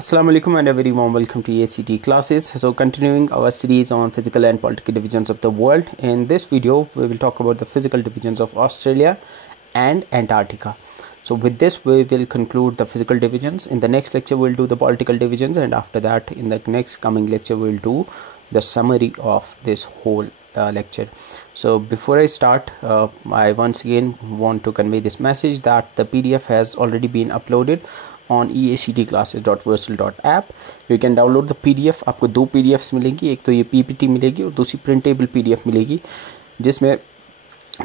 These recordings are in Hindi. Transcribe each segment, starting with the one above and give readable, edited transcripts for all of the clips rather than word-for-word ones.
Assalamu alaikum and a very warm welcome to EACT classes. So continuing our series on physical and political divisions of the world. In this video we will talk about the physical divisions of Australia and Antarctica. So with this we will conclude the physical divisions. In the next lecture we will do the political divisions, and after that in the next coming lecture we will do the summary of this whole lecture. So before I start, I once again want to convey this message that the PDF has already been uploaded on eactclasses.versal.app. You can download the PDF. आपको दो PDFs मिलेंगी, एक तो ये PPT मिलेगी और दूसरी प्रिंटेबल PDF मिलेगी, जिसमें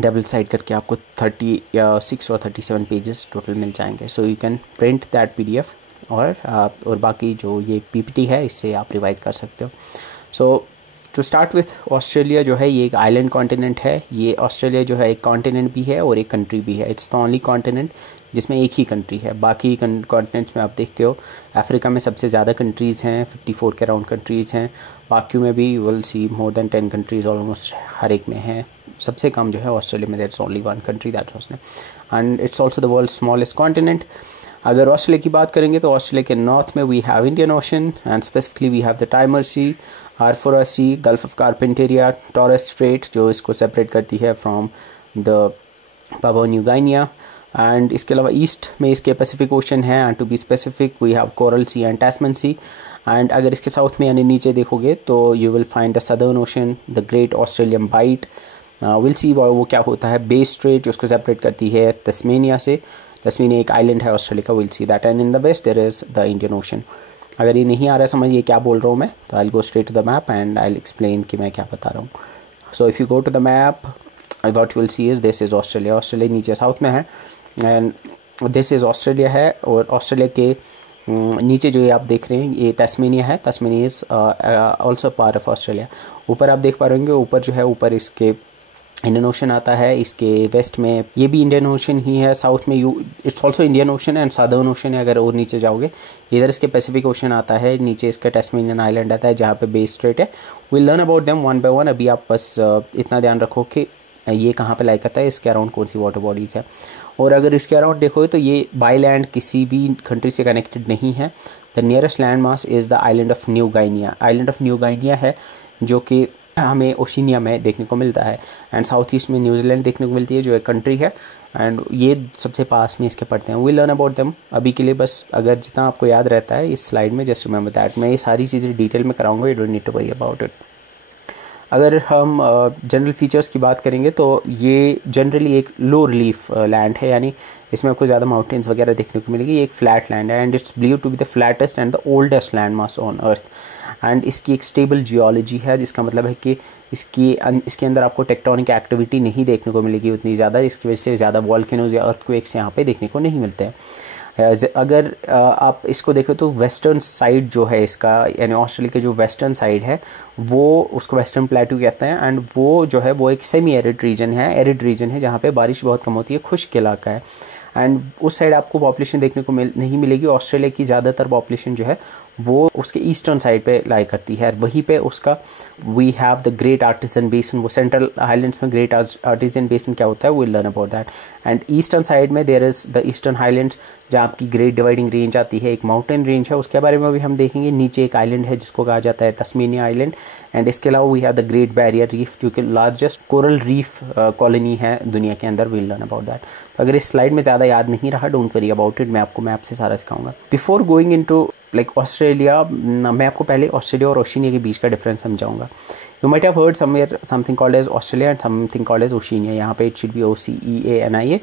डबल साइड करके आपको 36 और 37 पेजेस टोटल मिल जाएंगे. So you can print that PDF और बाकी जो ये PPT है इससे आप रिवाइज कर सकते हो. सो टू स्टार्ट विथ ऑस्ट्रेलिया जो है ये एक आइलैंड कॉन्टिनेंट है. ये ऑस्ट्रेलिया जो है एक कॉन्टिनेंट भी है और एक कंट्री भी है. इट्स द ओनली कॉन्टिनेंट जिसमें एक ही कंट्री है. बाकी कॉन्टिनेंट्स में आप देखते हो अफ्रीका में सबसे ज़्यादा कंट्रीज़ हैं, 54 के अराउंड कंट्रीज़ हैं. बाकी में भी you will see more than 10 countries almost हर एक में हैं. सबसे कम जो है ऑस्ट्रेलिया में, that's only one country, that's Australia, and it's also the world smallest continent. अगर ऑस्ट्रेलिया की बात करेंगे तो ऑस्ट्रेलिया के नॉर्थ में we have Indian Ocean and specifically we have the Timor Sea, Arafura Sea, Gulf of Carpentaria, Torres Strait जो इसको सेपरेट करती है from the Papua New Guinea. And इसके अलावा ईस्ट में इसके पैसिफिक ओशन है, and to be specific we have Coral Sea and Tasman Sea. And अगर इसके साउथ में यानी नीचे देखोगे तो you will find the Southern Ocean, the great Australian bite. Will see वो क्या होता है, बे स्ट्रेट जो उसको सेपरेट करती है तस्मेनिया से. तस्मेनिया एक आइलैंड है ऑस्ट्रेलिया का. Will see that. And in the west there is the Indian Ocean. अगर ये नहीं आ रहा है समझ ये क्या बोल रहा हूँ मैं, तो I will go straight to the map and I will explain कि मैं क्या बता रहा हूँ. So if you go to the map what you will see is this is Australia. Australia नीचे साउथ में है एंड दिस इज़ ऑस्ट्रेलिया है. और ऑस्ट्रेलिया के नीचे जो ये आप देख रहे हैं ये तस्मेनिया है. Tasmania is also part of Australia. ऊपर आप देख पा रहे होंगे, ऊपर जो है ऊपर इसके इंडियन ओशन आता है. इसके वेस्ट में ये भी इंडियन ओशन ही है. साउथ में it's also Indian Ocean and southern ocean है. अगर और नीचे जाओगे इधर इसके पैसिफिक ओशन आता है, नीचे इसका टैस्मेनियन आइलैंड आता है जहाँ पे बे स्ट्रेट है. Will learn about them one by one. अभी आप बस इतना ध्यान रखो कि ये कहाँ पे लाई करता है, इसके अराउंड कौन सी वाटर बॉडीज़ है. और अगर इसके अराउंड देखोगे तो ये बाई लैंड किसी भी कंट्री से कनेक्टेड नहीं है. The nearest land mass is the island of new Guinea. Island of new Guinea है जो कि हमें ओशिनिया में देखने को मिलता है. एंड साउथ ईस्ट में न्यूजीलैंड देखने को मिलती है जो एक कंट्री है. एंड ये सबसे पास में इसके पड़ते हैं. We learn about them. अभी के लिए बस अगर जितना आपको याद रहता है इस स्लाइड में, जस्ट रिमेंबर दैट. मैं ये सारी चीज़ें डिटेल में कराऊंगा, you don't need to worry about it. अगर हम जनरल फीचर्स की बात करेंगे तो ये जनरली एक लो रिलीफ लैंड है, यानी इसमें आपको ज़्यादा माउंटेन्स वगैरह देखने को मिलेगी. ये एक फ्लैट लैंड है and it's believe to be the flattest and the oldest land mass on earth. And इसकी एक स्टेबल जियोलॉजी है, जिसका मतलब है कि इसके अंदर आपको टेक्टोनिक एक्टिविटी नहीं देखने को मिलेगी उतनी ज़्यादा. इसकी वजह से ज़्यादा वॉल्केनोज या अर्थक्वेक्स यहाँ पे देखने को नहीं मिलते हैं. अगर आप इसको देखें तो वेस्टर्न साइड जो है इसका, यानी ऑस्ट्रेलिया के जो वेस्टर्न साइड है वो उसको वेस्टर्न प्लेटू कहते हैं. एंड वो जो है वो एक सेमी एरिड रीजन है, एरिड रीजन है जहाँ पे बारिश बहुत कम होती है, खुश्क इलाका है. एंड उस साइड आपको पॉपुलेशन देखने को नहीं मिलेगी. ऑस्ट्रेलिया की ज़्यादातर पॉपुलेशन जो है वो उसके ईस्टर्न साइड पे लाई करती है. वहीं पे उसका we have the Great Artesian Basin. वो सेंट्रल हाईलैंड्स में ग्रेट आर्टिजन बेसन क्या होता है will learn about that. And eastern side में there is the Eastern Highlands जहाँ आपकी ग्रेट डिवाइडिंग रेंज आती है, एक माउंटेन रेंज है, उसके बारे में भी हम देखेंगे. नीचे एक आइलैंड है जिसको कहा जाता है तस्मेनिया आइलैंड. एंड इसके अलावा we have the Great Barrier Reef जो कि लार्जेस्ट कोरल रीफ कॉलोनी है दुनिया के अंदर. Will learn about that. तो अगर इस स्लाइड में ज़्यादा याद नहीं रहा, डोंट वरी अबाउट इट, मैं आपको मैप से सारा सिखाऊंगा. Before going into like Australia, मैं आपको पहले ऑस्ट्रेलिया और ओशिनिया के बीच का डिफरेंस समझाऊंगा. You might have heard somewhere something called as Australia and something called as Oceania. यहाँ पे it should be OCEANIA.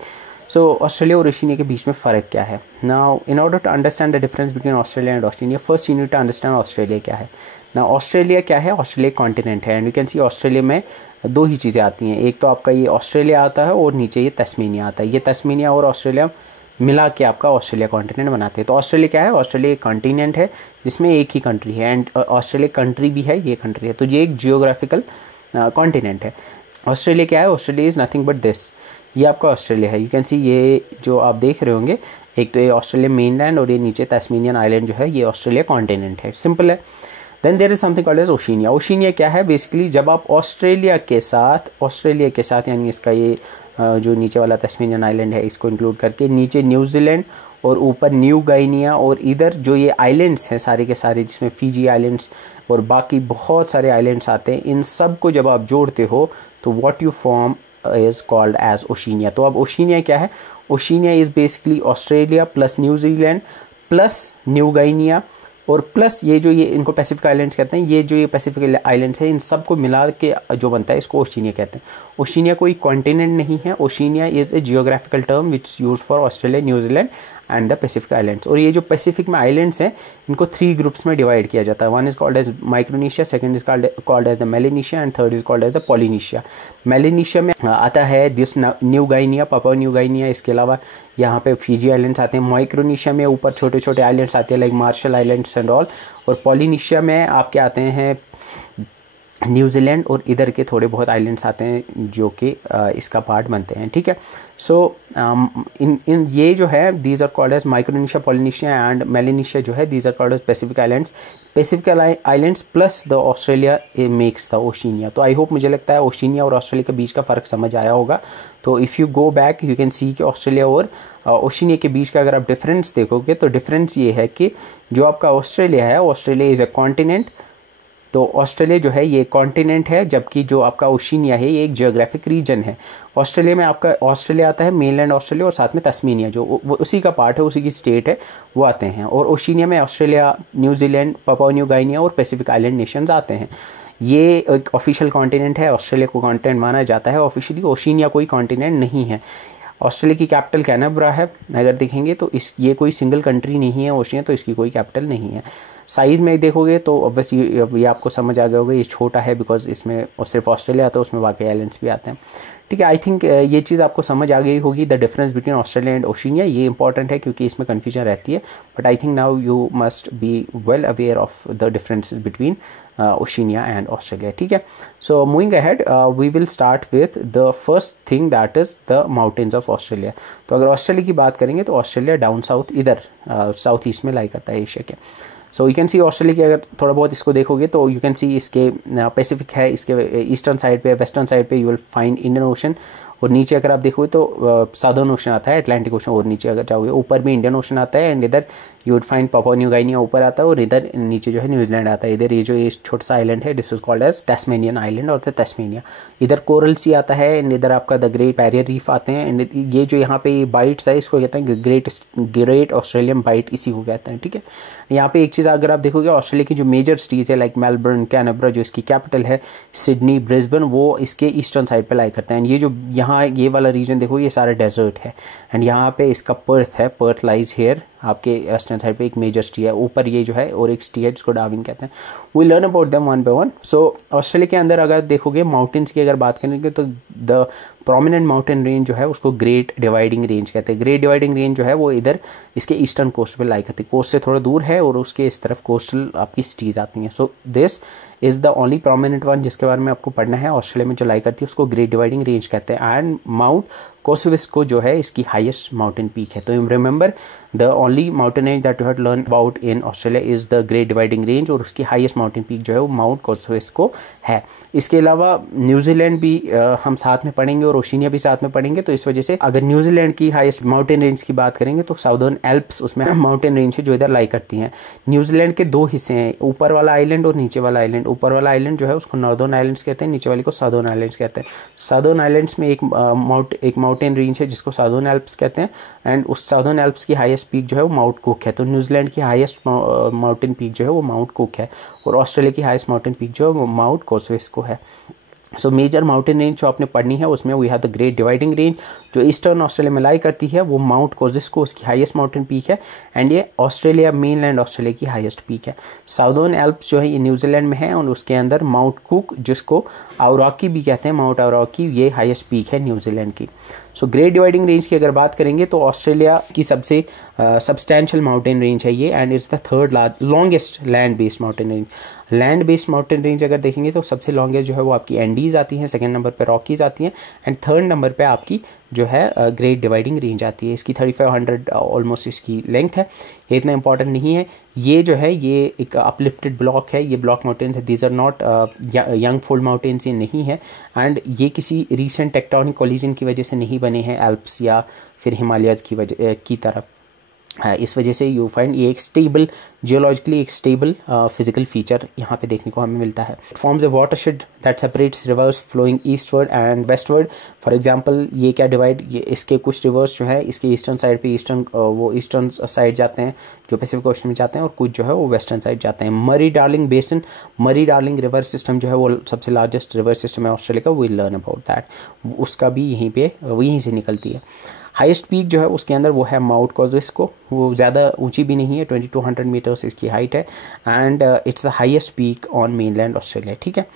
So Australia और ओशिनिया के बीच में फ़र्क क्या है. Now in order to understand the difference between Australia and Oceania, first you need to understand Australia क्या है. ना ऑस्ट्रेलिया क्या है, ऑस्ट्रेलिया कॉन्टिनेंट है. And you can see Australia में दो ही चीज़ें आती हैं. एक तो आपका ये ऑस्ट्रेलिया आता है और नीचे ये तस्मेनिया आता है. ये तस्मेनिया और ऑस्ट्रेलिया मिला के आपका ऑस्ट्रेलिया कॉन्टिनेंट बनाते हैं. तो ऑस्ट्रेलिया क्या है, ऑस्ट्रेलिया एक कॉन्टिनेंट है जिसमें एक ही कंट्री है. एंड ऑस्ट्रेलिया कंट्री भी है, ये कंट्री है. तो ये एक जियोग्राफिकल कॉन्टिनेंट है. ऑस्ट्रेलिया क्या है, Australia is nothing but this. ये आपका ऑस्ट्रेलिया है. यू कैन सी ये जो आप देख रहे होंगे, एक तो ये ऑस्ट्रेलिया मेनलैंड और ये नीचे तस्मेनियन आइलैंड जो है ये ऑस्ट्रेलिया कॉन्टिनेंट है. सिंपल है. Then there is something called as Oceania. Oceania क्या है, बेसिकली जब आप ऑस्ट्रेलिया के साथ यानी इसका ये जो नीचे वाला तस्मेनियन आइलैंड है इसको इंक्लूड करके नीचे न्यूजीलैंड और ऊपर न्यू गाइनिया, और इधर जो ये आइलैंड्स हैं सारे के सारे, जिसमें फिजी आइलैंड्स और बाकी बहुत सारे आइलैंड्स आते हैं, इन सब को जब आप जोड़ते हो तो what you form is called as Oceania. तो अब ओशिनिया क्या है? Oceania is basically Australia plus New Zealand plus New Guinea और प्लस ये जो ये इनको पैसिफिक आइलैंड्स कहते हैं, ये जो ये पैसिफिक आइलैंड्स हैं इन सब को मिला के जो बनता है इसको ओशिनिया कहते हैं। ओशिनिया कोई कॉन्टिनेंट नहीं है, Oceania is a geographical term which is use for Australia, New Zealand and the Pacific islands. और ये जो पैसिफिक में आइलैंड्स हैं इनको 3 ग्रुप्स में डिवाइड किया जाता है। One is called as Micronesia, second is called as the Melanesia and third is called as the Polynesia. Melanesia में आता है this New Guinea, Papua New Guinea, इसके अलावा यहाँ पे फिजी आइलैंड्स आते हैं। माइक्रोनेशिया में ऊपर छोटे छोटे आइलैंड्स आते हैं like martial Islands and all, और पॉलिनेशिया में आपके आते हैं न्यूजीलैंड और इधर के थोड़े बहुत आइलैंड्स आते हैं जो कि इसका पार्ट बनते हैं, ठीक है। सो इन ये जो है these are called as Micronesia, Polynesia and Melanesia जो है these are called as Pacific islands. Pacific islands plus the Australia makes the Oceania. तो आई होप, मुझे लगता है ओशिनिया और ऑस्ट्रेलिया के बीच का फ़र्क समझ आया होगा। तो if you go back you can सी कि ऑस्ट्रेलिया और ओशिनिया के बीच का अगर आप डिफरेंस देखोगे तो डिफरेंस ये है कि जो आपका ऑस्ट्रेलिया है, ऑस्ट्रेलिया इज़ ए कॉन्टिनेंट, तो ऑस्ट्रेलिया जो है ये कॉन्टिनेंट है, जबकि जो आपका ओशिनिया है ये एक जियोग्राफिक रीजन है। ऑस्ट्रेलिया में आपका ऑस्ट्रेलिया आता है, मेनलैंड ऑस्ट्रेलिया और साथ में तस्मानिया जो वो उसी का पार्ट है, उसी की स्टेट है, वो आते हैं। और ओशिनिया में Australia, New Zealand, Papua New Guinea और पैसिफिक आइलैंड नेशंस आते हैं। ये एक ऑफिशियल कॉन्टिनेंट है, ऑस्ट्रेलिया को कॉन्टिनेंट माना जाता है ऑफिशियली। ओशिनिया कोई कॉन्टिनेंट नहीं है। ऑस्ट्रेलिया की कैपिटल कैनबरा है, अगर देखेंगे तो ये कोई सिंगल कंट्री नहीं है ओशिनिया, तो इसकी कोई कैपिटल नहीं है। साइज़ में देखोगे तो ऑब्वियसली ये आपको समझ आ गया होगा, ये छोटा है बिकॉज इसमें सिर्फ ऑस्ट्रेलिया आता है, उसमें बाकी आइलैंड्स भी आते हैं, ठीक है। आई थिंक ये चीज़ आपको समझ आ गई होगी, the difference between Australia and Oceania. ये इंपॉर्टेंट है क्योंकि इसमें कन्फ्यूजन रहती है, but I think now you must be well aware of the differences between Oceania and Australia, ठीक है। So moving ahead we will start with the first thing that is the mountains of Australia. तो अगर ऑस्ट्रेलिया की बात करेंगे तो ऑस्ट्रेलिया डाउन साउथ इधर साउथ ईस्ट में लाई करता है एशिया के। So you can see Australia की अगर थोड़ा बहुत इसको देखोगे तो यू कैन सी इसके पैसिफिक है, इसके ईस्टर्न साइड पे, वेस्टर्न साइड पे you will find Indian ocean, और नीचे अगर आप देखोगे तो साउदर्न ओशन आता है, अटलांटिक ओशन, और नीचे अगर जाओगे ऊपर भी इंडियन ओशन आता है, एंड इधर you would find Papua New Guinea ऊपर आता है, और इधर नीचे जो है न्यूजीलैंड आता है। इधर ये जो ये छोटा सा आइलैंड है this is called as Tasmanian island और द तस्मानिया। इधर कोरल सी आता है, एंड इधर आपका द ग्रेट बैरियर रीफ आते हैं, एंड ये जो यहाँ पे बाइट्स है इसको कहते हैं ग्रेट ऑस्ट्रेलियन बाइट, इसी को कहते हैं, ठीक है। यहाँ पे एक चीज़ अगर आप देखोगे, ऑस्ट्रेलिया की जो मेजर सिटीज़ है लाइक मेलबर्न, कैनबरा जो इसकी कैपिटल है, सिडनी, ब्रिस्बेन, वो इसके ईस्टर्न साइड पे लाई करते हैं। ये जो यहाँ ये वाला रीजन देखो ये सारा डेजर्ट है, एंड यहाँ पे इसका पर्थ है, पर्थ लाइज हेयर, आपके वेस्टर्न साइड पे एक मेजर सिटी है, ऊपर ये जो है और एक सिटी है जिसको डार्विन कहते हैं। We learn about them one by one. So Australia के अंदर अगर देखोगे माउंटेन्स की अगर बात करेंगे तो द प्रोमिनेंट माउंटेन रेंज जो है उसको ग्रेट डिवाइडिंग रेंज कहते हैं। ग्रेट डिवाइडिंग रेंज जो है वो इधर इसके ईस्टर्न कोस्ट पे लाई करती है, कोस्ट से थोड़ा दूर है और उसके इस तरफ कोस्टल आपकी सिटीज़ आती हैं। So this is the only prominent one जिसके बारे में आपको पढ़ना है। ऑस्ट्रेलिया में जो लाई करती है उसको ग्रेट डिवाइडिंग रेंज कहते हैं। एंड माउंट कोसोविस्को जो है इसकी हाईएस्ट माउंटेन पीक है। तो you remember the only mountain range that you had learn about in Australia is the Great Dividing range, और उसकी हाईएस्ट माउंटेन पीक जो है वो माउंट कोसोविस्को है। इसके अलावा न्यूजीलैंड भी हम साथ में पढ़ेंगे और ओशिनिया भी साथ में पढ़ेंगे, तो इस वजह से अगर न्यूजीलैंड की हाईएस्ट माउंटेन रेंज की बात करेंगे तो साउदर्न एल्प्स उसमें माउंटेन रेंज है जो इधर लाई करती हैं। न्यूजीलैंड के 2 हिस्से हैं, ऊपर वाला आइलैंड और नीचे वाला आइलैंड। ऊपर वाला आइलैंड जो है उसको नॉर्दर्न आइलैंड्स कहते हैं, नीचे वाले को साउदर्न आइलैंड्स कहते हैं। साउदर्न आइलैंड्स में एक माउंटेन रेंज है जिसको साउदर्न एल्प्स कहते हैं, एंड उस साउदर्न एल्प्स की हाईएस्ट पीक जो है वो माउंट कुक है। तो न्यूजीलैंड की हाईएस्ट माउंटेन पीक जो है वो माउंट कुक है, और ऑस्ट्रेलिया की हाईएस्ट माउंटेन पीक जो है वो माउंट कोसोविस्को है। सो मेजर माउंटेन रेंज जो आपने पढ़नी है उसमें we have the Great Dividing Range जो ईस्टर्न ऑस्ट्रेलिया में लाई करती है, वो माउंट कोसोविस्को उसकी हाईएस्ट माउंटेन पीक है, एंड ये ऑस्ट्रेलिया मेनलैंड ऑस्ट्रेलिया की हाईएस्ट पीक है। साउदर्न एल्प्स जो है ये न्यूजीलैंड में है, और उसके अंदर माउंट कुक जिसको आउराकी भी कहते हैं, माउंट आउराकी, ये हाईएस्ट पीक है न्यूजीलैंड की। सो ग्रेट डिवाइडिंग रेंज की अगर बात करेंगे तो ऑस्ट्रेलिया की सबसे सब्सटैंशियल माउंटेन रेंज है ये, and it's the third longest land based mountain range. Land based mountain range अगर देखेंगे तो सबसे लॉन्गेस्ट जो है वो आपकी एंडीज आती हैं, सेकंड नंबर पे रॉकीज आती हैं, एंड थर्ड नंबर पे आपकी जो है ग्रेट डिवाइडिंग रेंज आती है। इसकी 3500 ऑलमोस्ट इसकी लेंथ है, ये इतना इंपॉर्टेंट नहीं है। ये जो है ये एक अपलिफ्टेड ब्लॉक है, ये ब्लॉक माउंटेन्स है, these are not young fold mountains, ये नहीं है, एंड ये किसी रीसेंट टेक्टोनिक कोलिजन की वजह से नहीं बने हैं एल्प्स या फिर हिमालयाज की तरफ। इस वजह से यू फाइंड ये एक स्टेबल, जियोलॉजिकली एक स्टेबल फिजिकल फीचर यहाँ पे देखने को हमें मिलता है। It forms a watershed that separates rivers flowing eastward and westward. For example ये क्या डिवाइड, ये इसके कुछ रिवर्स जो है इसके ईस्टर्न साइड पे ईस्टर्न साइड जाते हैं जो पैसिफिक ओशन में जाते हैं, और कुछ जो है वो वेस्टर्न साइड जाते हैं। मरी डार्लिंग बेसिन, मरी डार्लिंग रिवर सिस्टम जो है वो सबसे लार्जेस्ट रिवर सिस्टम है ऑस्ट्रेलिया का। वी लर्न अबाउट दैट, उसका भी यहीं से निकलती है। हाईएस्ट पीक जो है उसके अंदर वो है माउंट कॉज़ुइस्को, वो ज़्यादा ऊंची भी नहीं है, 2200 मीटर्स इसकी हाइट है, and it's the highest peak on mainland Australia. ठीक है,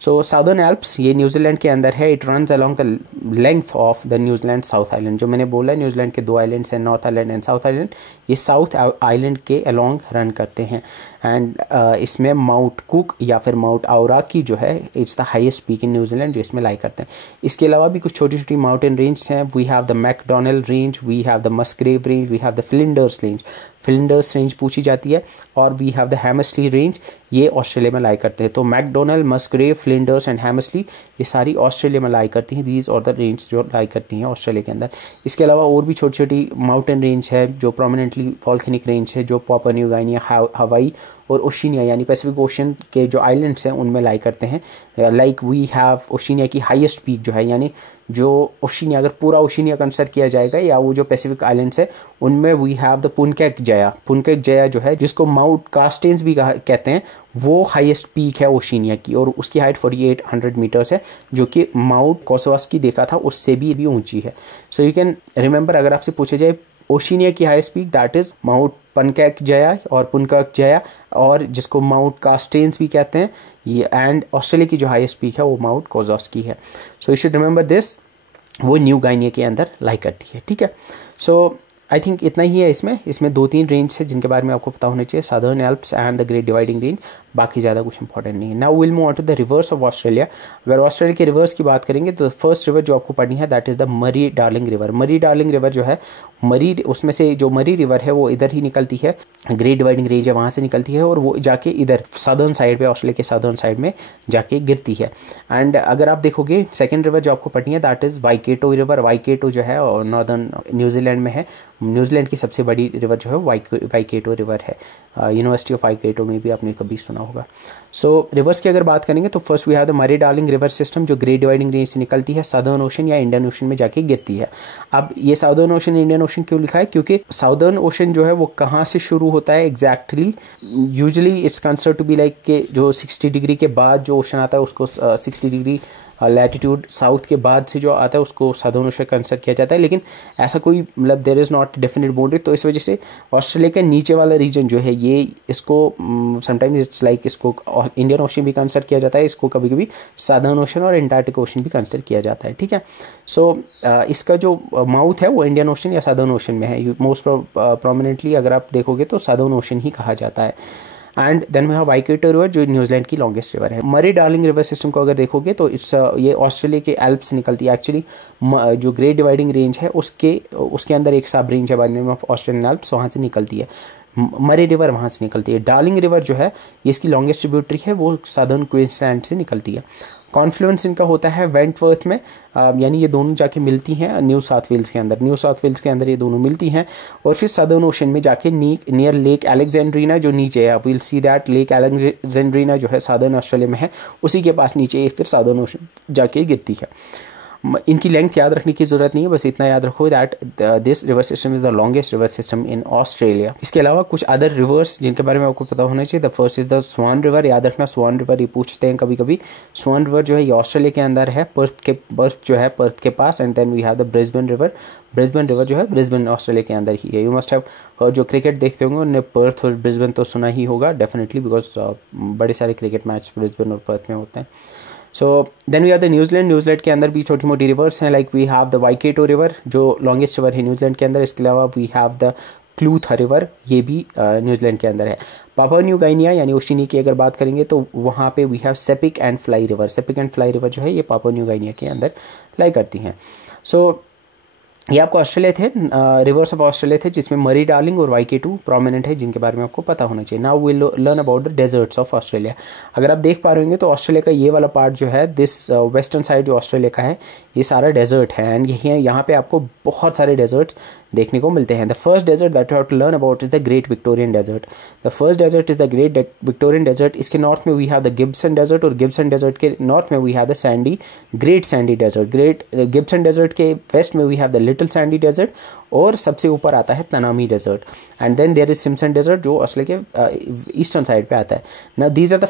सो साउदर्न एल्प्स ये न्यूजीलैंड के अंदर है। It runs along the length of the New Zealand south island. जो मैंने बोला न्यूजीलैंड के 2 आइलैंड्स हैं, North island and south island, ये साउथ आइलैंड के अलॉन्ग रन करते हैं। एंड इसमें माउंट कुक या फिर माउंट आउराकी जो है it's the highest peak in New Zealand जो इसमें लाई करते हैं। इसके अलावा भी कुछ छोटी छोटी माउंटेन रेंज हैं। We have the MacDonnell Range, we have the Musgrave Range, we have the Flinders Range. Flinders Range पूछी जाती है, और we have the Hamersley Range, ये ऑस्ट्रेलिया में लाई करते हैं। तो MacDonnell, Musgrave, Flinders and Hamersley ये सारी ऑस्ट्रेलिया में लाई करती हैं। दीज और द रेंज जो लाई करती हैं ऑस्ट्रेलिया के अंदर। इसके अलावा और भी छोटी छोटी माउंटेन रेंज है जो प्रोमिनेंटली वॉल्केनिक रेंज है, जो पापुआ न्यू गिनी, हवाई और ओशिनिया यानी पैसिफिक ओशन के जो आइलैंड्स हैं उनमें लाई करते हैं। लाइक वी हैव ओशिनिया की हाईएस्ट पीक जो है, यानी जो ओशिनिया, अगर पूरा ओशिनिया कंसिडर किया जाएगा या वो जो पैसिफिक आइलैंड्स है उनमें वी हैव द पुनकेक जया जो है, जिसको माउंट कास्टेंस भी कहते हैं, वो हाईएस्ट पीक है ओशिनिया की, और उसकी हाइट 4800 मीटर्स है, जो कि माउंट कोसवास्की देखा था उससे भी ऊंची है। सो यू कैन रिमेंबर, अगर आपसे पूछे जाए ओशिनिया की highest peak that is Mount Puncak Jaya, और जिसको माउंट कास्टेंस भी कहते हैं ये, एंड ऑस्ट्रेलिया की जो हाईएस्ट पीक है वो माउंट कोज़ोस्की है। So you should remember this, वो न्यू गिनी के अंदर लाई करती है। ठीक है, सो आई थिंक इतना ही है। इसमें 2-3 रेंज है जिनके बारे में आपको पता होना चाहिए, Southern Alps and the Great Dividing Range, बाकी ज़्यादा कुछ इंपॉर्टेंट नहीं है। Now will move on to the rivers of Australia. अगर ऑस्ट्रेलिया के रिवर्स की बात करेंगे तो फर्स्ट रिवर जो आपको पढ़नी है दैट इज़ द मरी डार्लिंग रिवर। मरी डार्लिंग रिवर जो है, उसमें से जो मरी रिवर है वो इधर ही निकलती है, ग्रेट डिवाइडिंग रेंज है वहाँ से निकलती है, और वो जाके इधर सदर्न साइड पे, ऑस्ट्रेलिया के सदर्न साइड में जाके गिरती है। एंड अगर आप देखोगे सेकेंड रिवर जो आपको पढ़नी है दैट इज़ वाइकेटो रिवर। वाइकेटो जो है नॉर्दर्न न्यूजीलैंड में है। न्यूजीलैंड की सबसे बड़ी रिवर जो है वाइकेटो रिवर है। यूनिवर्सिटी ऑफ वाइकेटो में भी आपने कभी सुना होगा। सो रिवर्स की अगर बात करेंगे तो फर्स्ट वी हैव द मरी डार्लिंग रिवर सिस्टम, जो ग्रेट डिवाइडिंग रेंज से निकलती है, सदर्न ओशन या इंडियन ओशन में जाके गिरती है। अब ये साउदर्न ओशन इंडियन ओशन क्यों लिखा है, क्योंकि साउदर्न ओशन जो है वो कहाँ से शुरू होता है exactly, usually it's considered to be like के जो 60 डिग्री के बाद जो ओशन आता है उसको 60 डिग्री लैटिट्यूड साउथ के बाद से जो आता है उसको साउदर्न ओशन कंसिडर किया जाता है। लेकिन ऐसा कोई मतलब there is not definite boundary, तो इस वजह से ऑस्ट्रेलिया के नीचे वाला रीजन जो है ये, इसको समटाइम्स इट्स लाइक इसको इंडियन ओशन भी कंसिडर किया जाता है, इसको कभी कभी साउदर्न ओशन और एंटार्क्टिक ओशन भी कंसिडर किया जाता है। ठीक है, सो इसका जो माउथ है वो इंडियन ओशन या साउदर्न ओशन में है। मोस्ट प्रोमिनेंटली अगर आप देखोगे तो साउदर्न ओशन ही कहा जाता है। And then we have Waikato river जो न्यूजीलैंड की लॉन्गेस्ट रिवर है। मरी डार्लिंग रिवर सिस्टम को अगर देखोगे तो इट्स ये ऑस्ट्रेलिया के एल्प्स से निकलती है। एक्चुअली जो ग्रेट डिवाइडिंग रेंज है उसके अंदर एक सब रेंज है बाद में ऑस्ट्रेलियन एल्प्स, वहाँ से निकलती है। मरी रिवर वहाँ से निकलती है। डार्लिंग रिवर जो है ये इसकी लॉन्गेस्ट ट्रिब्यूटरी है, वो सदर्न क्वींसलैंड से निकलती है। कॉन्फ्लुएंस इनका होता है वेंटवर्थ में, यानी ये दोनों जाके मिलती हैं न्यू साउथ वेल्स के अंदर। न्यू साउथ वेल्स के अंदर ये दोनों मिलती हैं और फिर सदर्न ओशन में जाके नियर लेक अलेक्जेंड्रीना जो नीचे है, विल सी दैट लेक अलेक्जेंड्रीना जो है सदर्न ऑस्ट्रेलिया में है, उसी के पास नीचे फिर सदर्न ओशन जाके गिरती है। इनकी लेंथ याद रखने की जरूरत नहीं है, बस इतना याद रखो that this river system is the longest river system in Australia. इसके अलावा कुछ अदर रिवर्स जिनके बारे में आपको पता होना चाहिए। The first is the Swan River. याद रखना स्वान रिवर ये पूछते हैं कभी कभी। स्वान रिवर जो है ये ऑस्ट्रेलिया के अंदर है, पर्थ के पास। And then we have the Brisbane River. Brisbane River जो है ब्रिस्बेन ऑस्ट्रेलिया के अंदर ही है। यू मस्ट हैव जो क्रिकेट देखते होंगे उन्हें पर्थ और ब्रिस्बेन तो सुना ही होगा डेफिनेटली, बिकॉज बड़े सारे क्रिकेट मैच ब्रिस्बेन और पर्थ में होते हैं। So then we have the New Zealand. New Zealand के अंदर भी छोटी मोटी रिवर्स हैं, like we have the Waikato river जो लॉन्गेस्ट रिवर है न्यूजीलैंड के अंदर। इसके अलावा we have the Clutha river, ये भी न्यूजीलैंड के अंदर है। पापुआ न्यू गिनी यानी ओशिनिया की अगर बात करेंगे तो वहाँ पे we have Sepik and Fly River. Sepik and Fly River जो है ये पापुआ न्यू गिनी के अंदर लाई करती हैं। सो ये आपको ऑस्ट्रेलिया थे, रिवर्स ऑफ ऑस्ट्रेलिया थे, जिसमें मरी डार्लिंग और वाइकेटो प्रोमिनेंट है, जिनके बारे में आपको पता होना चाहिए। Now will learn about the desserts of Australia. अगर आप देख पा रहे होंगे तो ऑस्ट्रेलिया का ये वाला पार्ट जो है, दिस वेस्टर्न साइड जो ऑस्ट्रेलिया का है, ये सारा डेजर्ट है। एंड यहाँ पे आपको बहुत सारे डेजर्ट्स देखने को मिलते हैं। The first desert that you have to learn about is the Great Victorian Desert. The first desert is the Great Victorian Desert. इसके नॉर्थ में we have the Gibson Desert, और गिब्सन डेजर्ट के नॉर्थ में we have the Great Sandy Desert. Great Gibson Desert के वेस्ट में we have the Little Sandy Desert, और सबसे ऊपर आता है Tanami Desert. And then there is Simpson desert जो ऑस्ट्रेलिया के ईस्टर्न साइड पे आता है। ना दीज आर द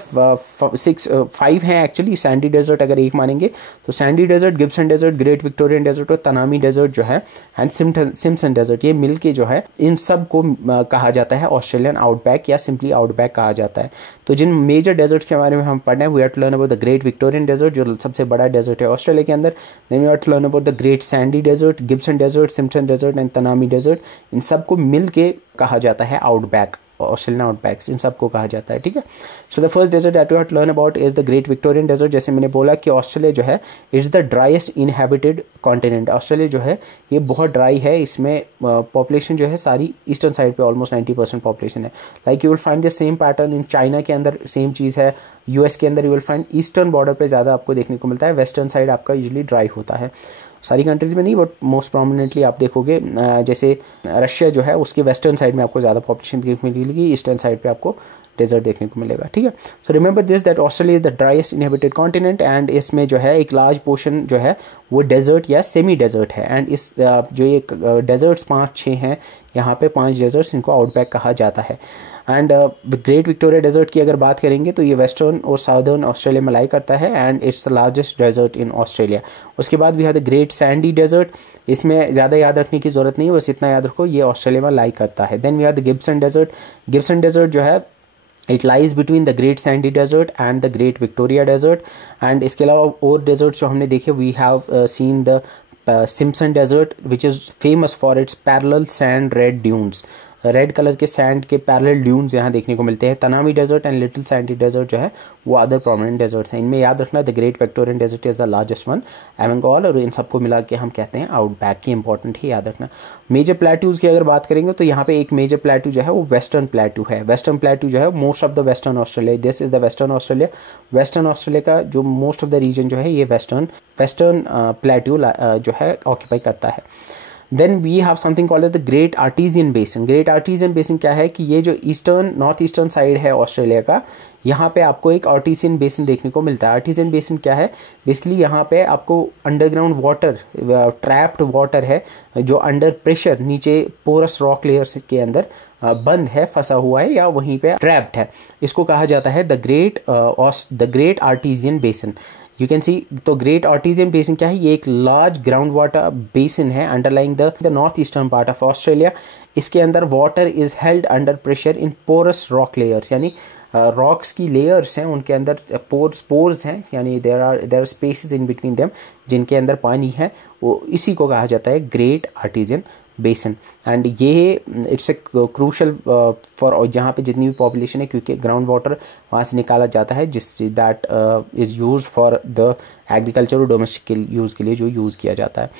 5 हैं एक्चुअली। सैंडी डेजर्ट अगर एक मानेंगे तो Sandy Desert, Gibson Desert, Great Victorian Desert और तनामी डेजर्ट जो है एंड सिम्पसन डेजर्ट, ये मिलके जो है इन सब को कहा जाता है ऑस्ट्रेलियन आउटबैक या सिंपली आउटबैक कहा जाता है। तो जिन मेजर डेजर्ट्स के बारे में हम पढ़ रहे हैं, we have to learn about the Great Victorian Desert जो सबसे बड़ा डेजर्ट है ऑस्ट्रेलिया के अंदर। Then we have to learn about the Great Sandy Desert, Gibson Desert, Simpson Desert and Tanami Desert. इन सबको मिल के कहा जाता है आउटबैक, ऑस्ट्रेलियन आउटबैक्स, इन सबको कहा जाता है, ठीक है। So the first desert that you have to learn about is the Great Victorian Desert. जैसे मैंने बोला कि ऑस्ट्रेलिया जो है it's the driest inhabited continent. Australia जो है ये बहुत ड्राई है, इसमें पॉपुलेशन जो है सारी ईस्टर्न साइड पे ऑलमोस्ट 90% पॉपुलेशन है। Like you will find the same pattern in China के अंदर, सेम चीज़ है। यूएस के अंदर you will find eastern border पे ज़्यादा आपको देखने को मिलता है, वेस्टर्न साइड आपका यूजली ड्राई होता है। सारी कंट्रीज में नहीं, बट मोस्ट प्रोमिनेंटली आप देखोगे जैसे रशिया जो है उसके वेस्टर्न साइड में आपको ज़्यादा पॉपुलेशन देखने को मिलेगी, ईस्टर्न साइड पे आपको डेजर्ट देखने को मिलेगा, ठीक है। So remember this that Australia is the driest inhabited continent, and इसमें जो है एक लार्ज पोर्शन जो है वो डेजर्ट या सेमी डेजर्ट है। एंड इस जो ये डेजर्ट्स 5-6 हैं यहाँ पे, 5 डेजर्ट्स, इनको आउटबैक कहा जाता है। एंड ग्रेट विक्टोरिया डेजर्ट की अगर बात करेंगे तो ये वेस्टर्न और साउदर्न ऑस्ट्रेलिया में लाई करता है, and it's the largest desert in Australia. उसके बाद we have the Great Sandy Desert. इसमें ज़्यादा याद रखने की जरूरत नहीं है, बस इतना याद रखो ये ऑस्ट्रेलिया में लाई करता है। Then we have the Gibson Desert. Gibson Desert जो है it lies between the Great Sandy Desert and the Great Victoria Desert. And इसके अलावा और डेजर्ट जो हमने देखे, we have seen the Simpson Desert which is famous for its parallel sand red dunes. Red colour के सैंड के पैरेलल ड्यून्स यहाँ देखने को मिलते हैं। Tanami Desert and Little Sandy Desert जो है वो अदर प्रोमिनेंट डेजर्ट्स हैं। इनमें याद रखना the Great Victorian Desert is the largest one among all, और इन सबको मिला के हम कहते हैं आउटबैक की। इंपॉर्टेंट ही याद रखना। मेजर प्लेट्यूज की अगर बात करेंगे तो यहाँ पे एक मेजर प्लेट्यू जो है वो वेस्टर्न प्लेट्यू है। वेस्टर्न प्लेट्यू जो है most of the western Australia, this is the western Australia. Western Australia का जो मोस्ट ऑफ द रीजन जो है ये वेस्टर्न प्लेट्यू जो है ऑक्यूपाई करता है। Then we have something called the Great Artesian Basin. Great Artesian Basin क्या है कि ये जो नॉर्थ ईस्टर्न साइड है ऑस्ट्रेलिया का, यहाँ पे आपको एक आर्टिजियन बेसिन देखने को मिलता है। आर्टिजियन बेसिन क्या है, बेसिकली यहाँ पे आपको अंडरग्राउंड वाटर, ट्रैप्ड वाटर है जो अंडर प्रेशर नीचे पोरस रॉक लेयर्स के अंदर बंद है, फंसा हुआ है या वहीं पे ट्रैप्ड है। इसको कहा जाता है the Great Artesian Basin. You can see, तो ग्रेट आर्टिजियन बेसिन क्या है, ये एक लार्ज ग्राउंड वाटर बेसिन है underlying the north eastern part of Australia. इसके अंदर water is held under pressure in porous rock layers, यानी रॉक्स की लेयर्स हैं उनके अंदर पोर्स हैं, यानी there are spaces in between them जिनके अंदर पानी है, वो इसी को कहा जाता है ग्रेट आर्टिजियन बेसिन। एंड ये इट्स ए क्रूशल फॉर जहाँ पे जितनी भी पॉपुलेशन है, क्योंकि ग्राउंड वाटर वहाँ से निकाला जाता है जिस that is use for the agriculture और डोमेस्टिक यूज़ के लिए जो यूज़ किया जाता है।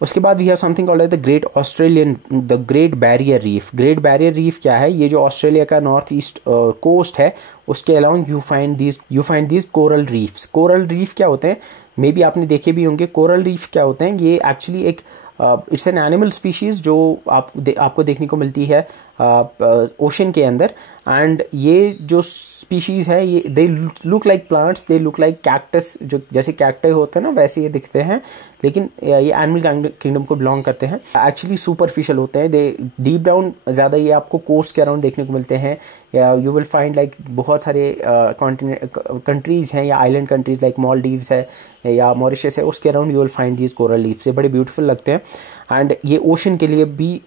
उसके बाद we have something called the Great Barrier Reef. Great Barrier Reef क्या है, ये जो ऑस्ट्रेलिया का नॉर्थ ईस्ट कोस्ट है उसके along you find these coral reefs. Coral reef क्या होते हैं, मे बी आपने देखे भी होंगे। कोरल रीफ क्या होते हैं, ये एक्चुअली एक इट्स एन एनिमल स्पीशीज जो आपको देखने को मिलती है ओशन के अंदर। एंड ये जो स्पीशीज है ये they look like plants, they look like cactus, जो जैसे कैक्टस होते हैं ना वैसे ये दिखते हैं, लेकिन ये एनिमल किंगडम को बिलोंग करते हैं। एक्चुअली सुपरफिशियल होते हैं, दे डीप डाउन ज़्यादा ये आपको कोस्ट के अराउंड देखने को मिलते हैं। या यू विल फाइंड लाइक बहुत सारे कंट्रीज़ हैं या आइलैंड कंट्रीज लाइक मालदीव्स है या मॉरिशस है, उसके around you will find these coral leaf से बड़े ब्यूटीफुल लगते हैं। एंड ये ओशन के लिए भी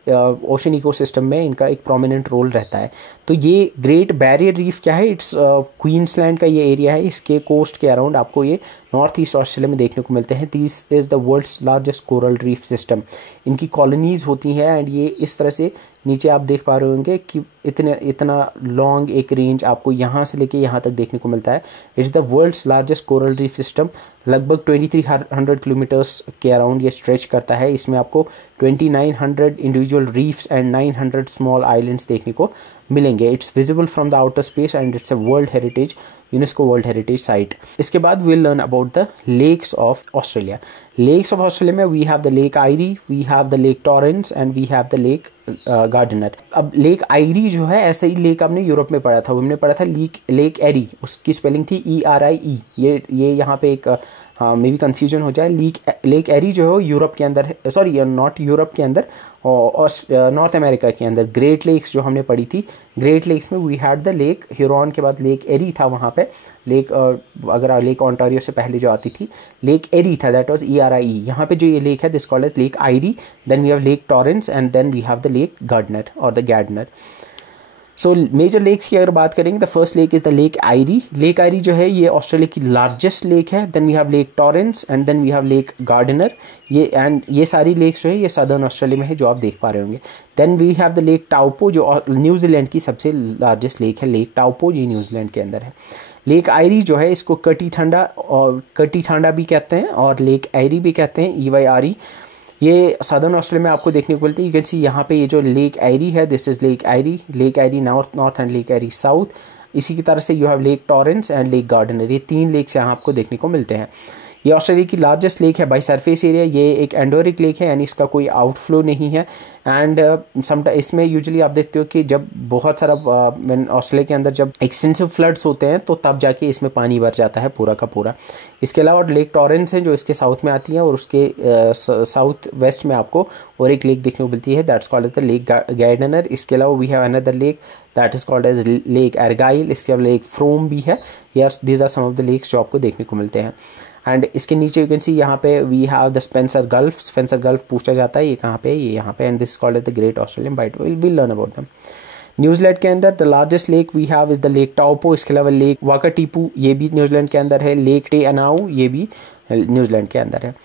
ओशन इकोसिस्टम में इनका एक प्रोमिनेंट रोल रहता है। तो ये ग्रेट बैरियर रीफ क्या है, इट्स क्वींसलैंड का ये एरिया है, इसके कोस्ट के अराउंड आपको ये नॉर्थ ईस्ट ऑस्ट्रेलिया में देखने को मिलते हैं। This is the world's largest coral reef system. इनकी कॉलोनीज होती हैं एंड ये इस तरह से नीचे आप देख पा रहे होंगे कि इतना लॉन्ग एक रेंज आपको यहाँ से लेके यहाँ तक देखने को मिलता है। It's the world's largest coral reef system. लगभग 2300 किलोमीटर्स के अराउंड ये स्ट्रेच करता है। इसमें आपको 2900 individual reefs and 900 small islands देखने को मिलेंगे। It's visible from the outer space and it's a world heritage, UNESCO world heritage site. इसके बाद we will learn about the lakes of Australia. Lakes of Australia में we have the Lake Eyre, we have the Lake Torrens and we have the Lake Gairdner. अब लेक आयरी जो है, ऐसे ही लेक आपने यूरोप में पढ़ा था, हमने पढ़ा था लेक एरी, उसकी स्पेलिंग थी ERIE। ये यहाँ पे एक मे बी कन्फ्यूजन हो जाए। लेक एरी जो है यूरोप के अंदर है, सॉरी नॉट यूरोप के अंदर, और नॉर्थ अमेरिका के अंदर। ग्रेट लेक्स जो हमने पढ़ी थी, ग्रेट लेक्स में we had the Lake Huron के बाद लेक एरी था वहाँ पे। लेक अगर लेक ऑन्टारियो से पहले जो आती थी लेक एरी था, दैट वाज ERIE। यहाँ पे जो ये लेक है this called as Lake Eyre, then we have Lake Torrens and then we have the Lake Gairdner और द गैडनर। सो मेजर लेक्स की अगर बात करेंगे, the first lake is the Lake Eyre. Lake Eyre जो है ये ऑस्ट्रेलिया की लार्जेस्ट लेक है। Then we have Lake Torrens and then we have Lake Gairdner. ये सारी लेक्स जो है ये सदर्न ऑस्ट्रेलिया में है, जो आप देख पा रहे होंगे। Then we have the lake Taupo, जो न्यूजीलैंड की सबसे लार्जेस्ट लेक है। लेक टाउपो ये न्यूजीलैंड के अंदर है। लेक आयरी जो है इसको कटी ठंडा भी कहते हैं और लेक आयरी भी कहते हैं, EYRE। ये सदर्न ऑस्ट्रेलिया में आपको देखने को मिलती है। यू कैन सी यहाँ पे ये जो लेक आयरी है, this is Lake Eyre North and Lake Eyre South. इसी की तरह से you have Lake Torrens and Lake Gairdner. ये 3 लेक्स यहाँ आपको देखने को मिलते हैं। ये ऑस्ट्रेलिया की लार्जेस्ट लेक है बाई सरफेस एरिया। ये एक एंडोरिक लेक है, यानी इसका कोई आउटफ्लो नहीं है। एंड इसमें यूजुअली आप देखते हो कि जब बहुत सारा ऑस्ट्रेलिया के अंदर जब एक्सटेंसिव फ्लड्स होते हैं तो तब जाके इसमें पानी भर जाता है पूरा का पूरा। इसके अलावा लेक टॉरेंस है जो इसके साउथ में आती है, और उसके साउथ वेस्ट में आपको और एक लेक देखने को मिलती है, that's called the Lake Gairdner. इसके अलावा we have another lake that is called as Lake Argyle. इसके अलावा लेक फ्रोम भी है। These are some of the lakes जो आपको देखने को मिलते हैं। एंड इसके नीचे यू कैन सी यहाँ पे we have the Spencer Gulf पूछा जाता है, ये कहाँ पे है, ये यहाँ पे। And this called the great Australian bite, will learn about them. New Zealand के अंदर the largest lake we have is the lake Taupo. इसके अलावा लेक वाकाटीपू, ये भी न्यूजीलैंड के अंदर है। लेक टे अनाऊ, ये भी न्यूजीलैंड के अंदर है।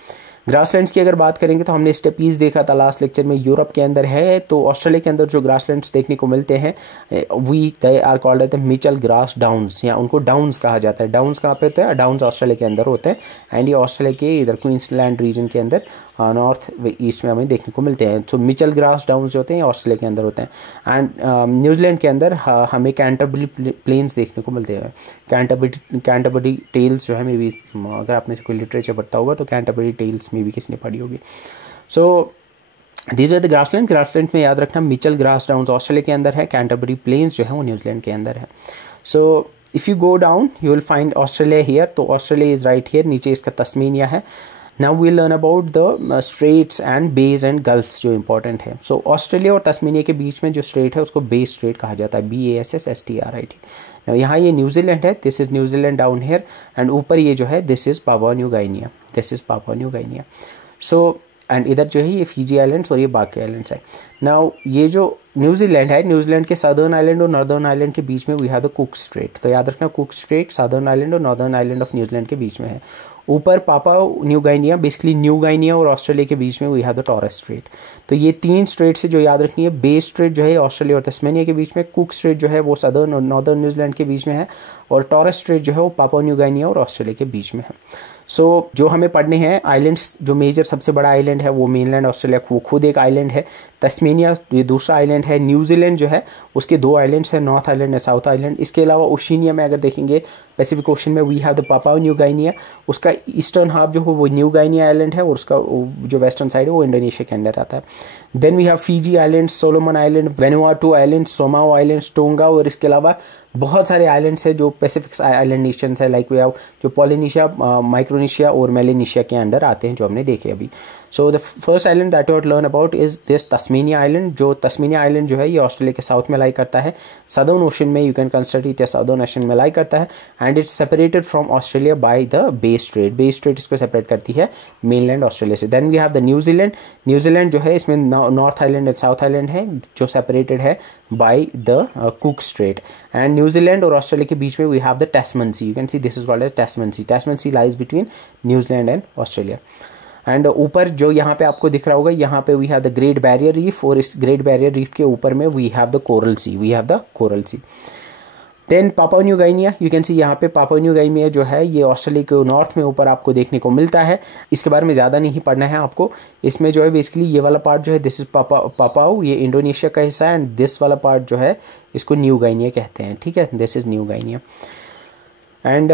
ग्रासलैंड्स की अगर बात करेंगे तो हमने स्टेपीज देखा था लास्ट लेक्चर में, यूरोप के अंदर है। तो ऑस्ट्रेलिया के अंदर जो ग्रासलैंड्स देखने को मिलते हैं they are called the Mitchell Grass Downs, या उनको डाउन्स कहा जाता है। डाउन्स कहाँ पे होते हैं? डाउन्स ऑस्ट्रेलिया के अंदर होते हैं। एंड ये ऑस्ट्रेलिया के इधर क्वींसलैंड रीजन के अंदर नॉर्थ ईस्ट में हमें देखने को मिलते हैं। सो मिचेल ग्रास डाउन्स जो होते हैं ऑस्ट्रेलिया के अंदर होते हैं। एंड न्यूजीलैंड के अंदर हमें कैंटरबरी प्लेन्स देखने को मिलते हैं। कैंटरबरी टेल्स जो है, मे बी अगर आप में से कोई लिटरेचर पढ़ता होगा तो कैंटरबरी टेल्स में भी किसने पढ़ी होगी। So these are the grassland में याद रखना मिचेल ग्रास डाउन्स ऑस्ट्रेलिया के अंदर है, कैंटरबरी प्लेन्स जो है वो न्यूजीलैंड के अंदर है। So if you go down you will find Australia here, तो ऑस्ट्रेलिया इज राइट हियर, नीचे इसका तस्मीनिया है। Now we'll learn about the straits and bays and gulfs जो important है। So ऑस्ट्रेलिया और तस्मीनिया के बीच में जो स्ट्रेट है उसको बे स्ट्रेट कहा जाता है, BASSSTRIT। यहाँ ये न्यूजीलैंड है, this is New Zealand down here, and ऊपर ये जो है this is Papua New Guinea, so and इधर जो है ये फिजी आइलैंड्स और ये बाकी आइलैंड्स है। नाउ ये जो न्यूजीलैंड है, न्यूजीलैंड के सदर्न आइलैंड और नॉर्दर्न आइलैंड के बीच में we have the Cook Strait. तो याद रखना कुक स्ट्रेट सदर्न आइलैंड और नॉर्दर्न आइलैंड ऑफ न्यूजीलैंड के बीच में है। ऊपर Papua New Guinea, basically New Guinea और ऑस्ट्रेलिया के बीच में we have the Torres Strait. तो ये 3 स्ट्रेट से जो याद रखनी है, बे स्ट्रेट जो है ऑस्ट्रेलिया और तस्मेनिया के बीच में, कुक स्ट्रेट जो है वो सदर्न और नॉर्दर्न न्यूजीलैंड के बीच में है, और टॉरस स्ट्रेट जो है वो पापुआ न्यू गाइनिया और ऑस्ट्रेलिया के बीच में है। सो जो हमें पढ़ने हैं आइलैंड्स, जो मेजर सबसे बड़ा आइलैंड है वो मेनलैंड ऑस्ट्रेलिया, वो खुद एक आइलैंड है। तस्मेनिया ये दूसरा आइलैंड है। न्यूजीलैंड जो है उसके 2 आइलैंड्स हैं, नॉर्थ आइलैंड और साउथ आइलैंड। इसके अलावा ओशिनिया में अगर देखेंगे पैसिफिक ओशन में we have the Papua New Guinea, उसका ईस्टर्न हाफ जो है वो न्यू गाइनिया आइलैंड है, और उसका जो वेस्टर्न साइड है वो इंडोनेशिया के अंदर आता है। Then we have Fiji Island, Solomon Island, Vanuatu Island, Samoa Island, Tonga, और इसके अलावा बहुत सारे आइलैंड्स हैं जो पैसिफिक आइलैंड नेशंस है, लाइक वी हैव जो पॉलिनेशिया, माइक्रोनेशिया और मेलेनेशिया के अंदर आते हैं जो हमने देखे अभी। So the first island that you have to learn about is this Tasmania Island. जो तस्मेनिया आइलैंड जो है ये ऑस्ट्रेलिया के साउथ में लाई करता है, सदर्न ओशन में, you can consider it southern ocean में लाई करता है। And it's separated from Australia by the Bass strait. Bass strait इसको सेपरेट करती है मेनलैंड ऑस्ट्रेलिया से। Then we have the New Zealand. New Zealand जो है इसमें north island and south island है जो सेपरेटेड है by the Cook strait. And New Zealand और ऑस्ट्रेलिया के बीच में we have the Tasman sea, you can see this is called as Tasman sea. Tasman sea lies between New Zealand and Australia. And ऊपर जो यहाँ पे आपको दिख रहा होगा, यहाँ पे we have the Great Barrier Reef, और इस ग्रेट बैरियर रीफ के ऊपर में we have the Coral Sea, then Papua New Guinea, you can see यहाँ पे पापुआ न्यू गिनिया जो है ये ऑस्ट्रेलिया के नॉर्थ में ऊपर आपको देखने को मिलता है। इसके बारे में ज़्यादा नहीं पढ़ना है आपको। इसमें जो है बेसिकली ये वाला पार्ट जो है दिस इज पापुआ, ये इंडोनेशिया का हिस्सा है, एंड दिस वाला पार्ट जो है इसको न्यू गिनिया कहते हैं, ठीक है, this is new Guinea. And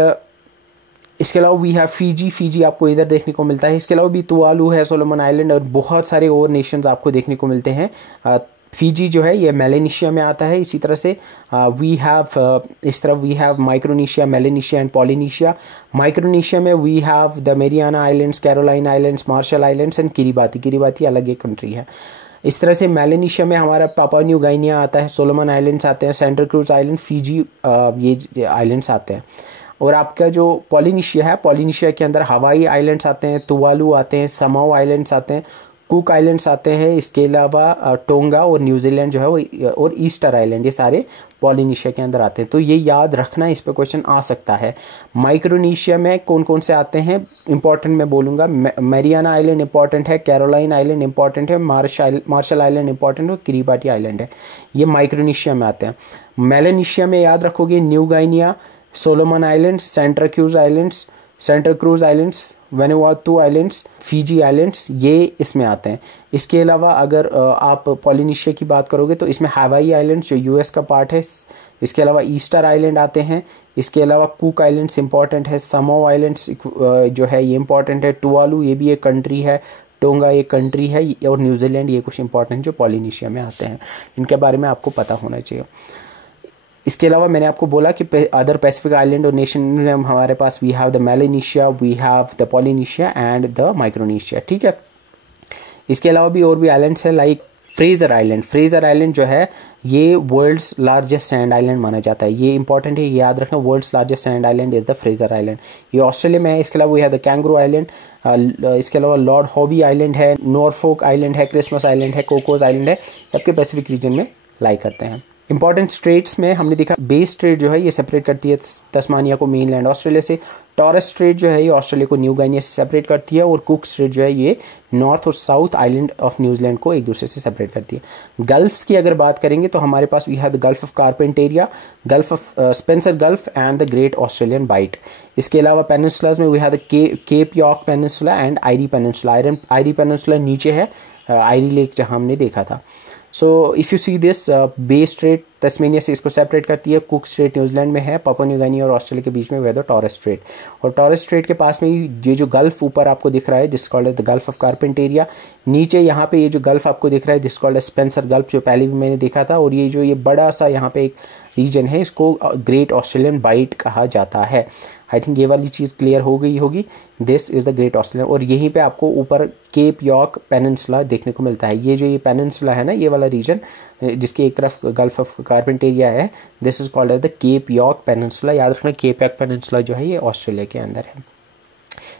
इसके अलावा वी हैव फीजी, फीजी आपको इधर देखने को मिलता है। इसके अलावा भी तुवालू है, सोलोमन आइलैंड और बहुत सारे और नेशंस आपको देखने को मिलते हैं। फीजी जो है ये मेलेनेशिया में आता है। इसी तरह से वी हैव इस तरफ we have Micronesia, Melanesia and Polynesia. Micronesia में we have the Mariana Islands, Caroline Islands, Marshall Islands and Kiribati, Kiribati अलग एक कंट्री है। इस तरह से मेलेनेशिया में हमारा पापुआ न्यू गिनिया आता है, सोलोमन आइलैंड्स आते हैं, सेंटा क्रूज आइलैंड, फीजी, ये आइलैंड्स आते हैं। और आपका जो पॉलिनेशिया है, पॉलिनेशिया के अंदर हवाई आइलैंड्स आते हैं, तुवालू आते हैं, समाओ आइलैंड्स आते हैं, कुक आइलैंड्स आते हैं। इसके अलावा टोंगा और न्यूजीलैंड जो है वो और ईस्टर आइलैंड, ये सारे पॉलिनेशिया के अंदर आते हैं। तो ये याद रखना, इस पे क्वेश्चन आ सकता है। माइक्रोनेशिया में कौन कौन से आते हैं इंपॉर्टेंट मैं बोलूँगा। मेरियाना आइलैंड इंपॉर्टेंट है, कैरोलाइन आइलैंड इंपॉर्टेंट है, मार्शल आइलैंड इंपॉर्टेंट है, किरिबाती आइलैंड है, ये माइक्रोनेशिया में आते हैं। मेलेनेशिया में याद रखोगे New Guinea, Solomon Island, Santa Cruz Islands, Vanuatu Islands, Fiji Islands, ये इसमें आते हैं। इसके अलावा अगर आप पॉलिनेशिया की बात करोगे तो इसमें हवाई आइलैंड्स जो यूएस का पार्ट है, इसके अलावा ईस्टर आइलैंड आते हैं। इसके अलावा कुक आइलैंड्स इंपॉर्टेंट है, समो आइलैंड्स जो है ये इंपॉर्टेंट है, टुवालू ये भी एक कंट्री है, टोंगा एक कंट्री है, और न्यूजीलैंड ये कुछ इंपॉर्टेंट जो पॉलिनेशिया में आते हैं। इनके बारे में आपको पता होना चाहिए। इसके अलावा मैंने आपको बोला कि अदर पैसिफिक आइलैंड और नेशन में हमारे पास we have the Melanesia, we have the Polynesia and the Micronesia, ठीक है। इसके अलावा भी और भी आइलैंड्स है, like Fraser Island. Fraser Island जो है ये वर्ल्ड्स लार्जेस्ट सैंड आइलैंड माना जाता है, ये इंपॉर्टेंट है, याद रखना। World's largest sand island is the Fraser Island, ये ऑस्ट्रेलिया में है। इसके अलावा we have the Kangaroo Island, इसके अलावा लॉर्ड हॉवी आइलैंड है, नॉरफोक आइलैंड है, क्रिसमस आइलैंड है, कोकोस आइलैंड है, आपके पैसिफिक रीजन में लाई करते हैं। इंपॉर्टेंट स्ट्रेट्स में हमने देखा बे स्ट्रेट जो है ये सेपरेट करती है तस्मानिया को मेनलैंड ऑस्ट्रेलिया से। टॉरस स्ट्रेट जो है ये ऑस्ट्रेलिया को न्यू गिनिया से सेपरेट करती है, और कुक स्ट्रेट जो है ये नॉर्थ और साउथ आइलैंड ऑफ न्यूजीलैंड को एक दूसरे से सेपरेट करती है। गल्फ्स की अगर बात करेंगे तो हमारे पास we have the Gulf of Carpentaria, Gulf of Spencer Gulf and the great Australian Bight. इसके अलावा पेनिनसुलाज में we have the Cape York Peninsula and Eyre Peninsula. Eyre Peninsula नीचे है, आयरी लेक जहां हमने देखा था। So if you see this, Bass Strait Tasmania से इसको सेपरेट करती है, कुक स्ट्रेट न्यूजीलैंड में है, पापुआ न्यू गिनिया और ऑस्ट्रेलिया के बीच में वे द टॉरस स्ट्रेट। और टॉरस स्ट्रेट के पास में ये जो गल्फ ऊपर आपको दिख रहा है this called the Gulf of Carpentaria, नीचे यहाँ पे ये जो गल्फ आपको दिख रहा है दिस कॉल्ड स्पेंसर गल्फ, जो पहले भी मैंने देखा था। और ये जो ये बड़ा सा यहाँ पे एक रीजन है इसको ग्रेट ऑस्ट्रेलियन बाइट कहा जाता है। आई थिंक ये वाली चीज़ क्लियर हो गई होगी। This is the great Australian, और यहीं पे आपको ऊपर केप यॉर्क पेनिनसुला देखने को मिलता है। ये जो ये पेनिनसुला है ना, ये वाला रीजन जिसकी एक तरफ गल्फ ऑफ कारपेंटेरिया है, this is called as the Cape York Peninsula. याद रखना केप यॉर्क पेनिनसुला जो है ये ऑस्ट्रेलिया के अंदर है।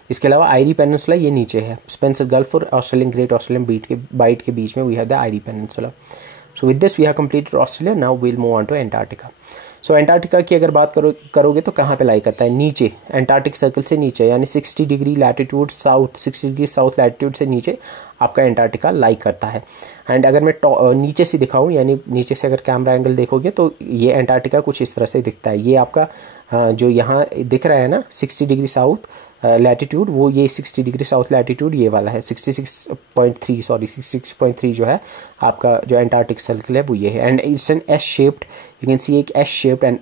इसके अलावा आयरी पेनिनसुला ये नीचे है, स्पेंसर गल्फ और ऑस्ट्रेलियन ग्रेट ऑस्ट्रेलियन बाइट के बीच में we have the Eyre Peninsula. So with this we have completed Australia, now we will move on to Antarctica. So Antarctica की अगर बात करोगे तो कहाँ पे लाई करता है, नीचे एंटार्क्टिक सर्कल से नीचे, यानी 60 degree latitude south, 60 degree south latitude से नीचे आपका एंटार्क्टिका लाई करता है। एंड अगर मैं नीचे से दिखाऊं, यानी नीचे से अगर कैमरा एंगल देखोगे तो ये एंटार्क्टिका कुछ इस तरह से दिखता है। ये आपका जो यहाँ दिख रहा है ना 60 डिग्री साउथ लैटिट्यूड, वो ये 60 डिग्री साउथ लैटिट्यूड ये वाला है, 66.3 जो है आपका जो एंटार्क्टिक सर्कल है वो ये है। And it's an S shaped, you can see एक एस शेप्ड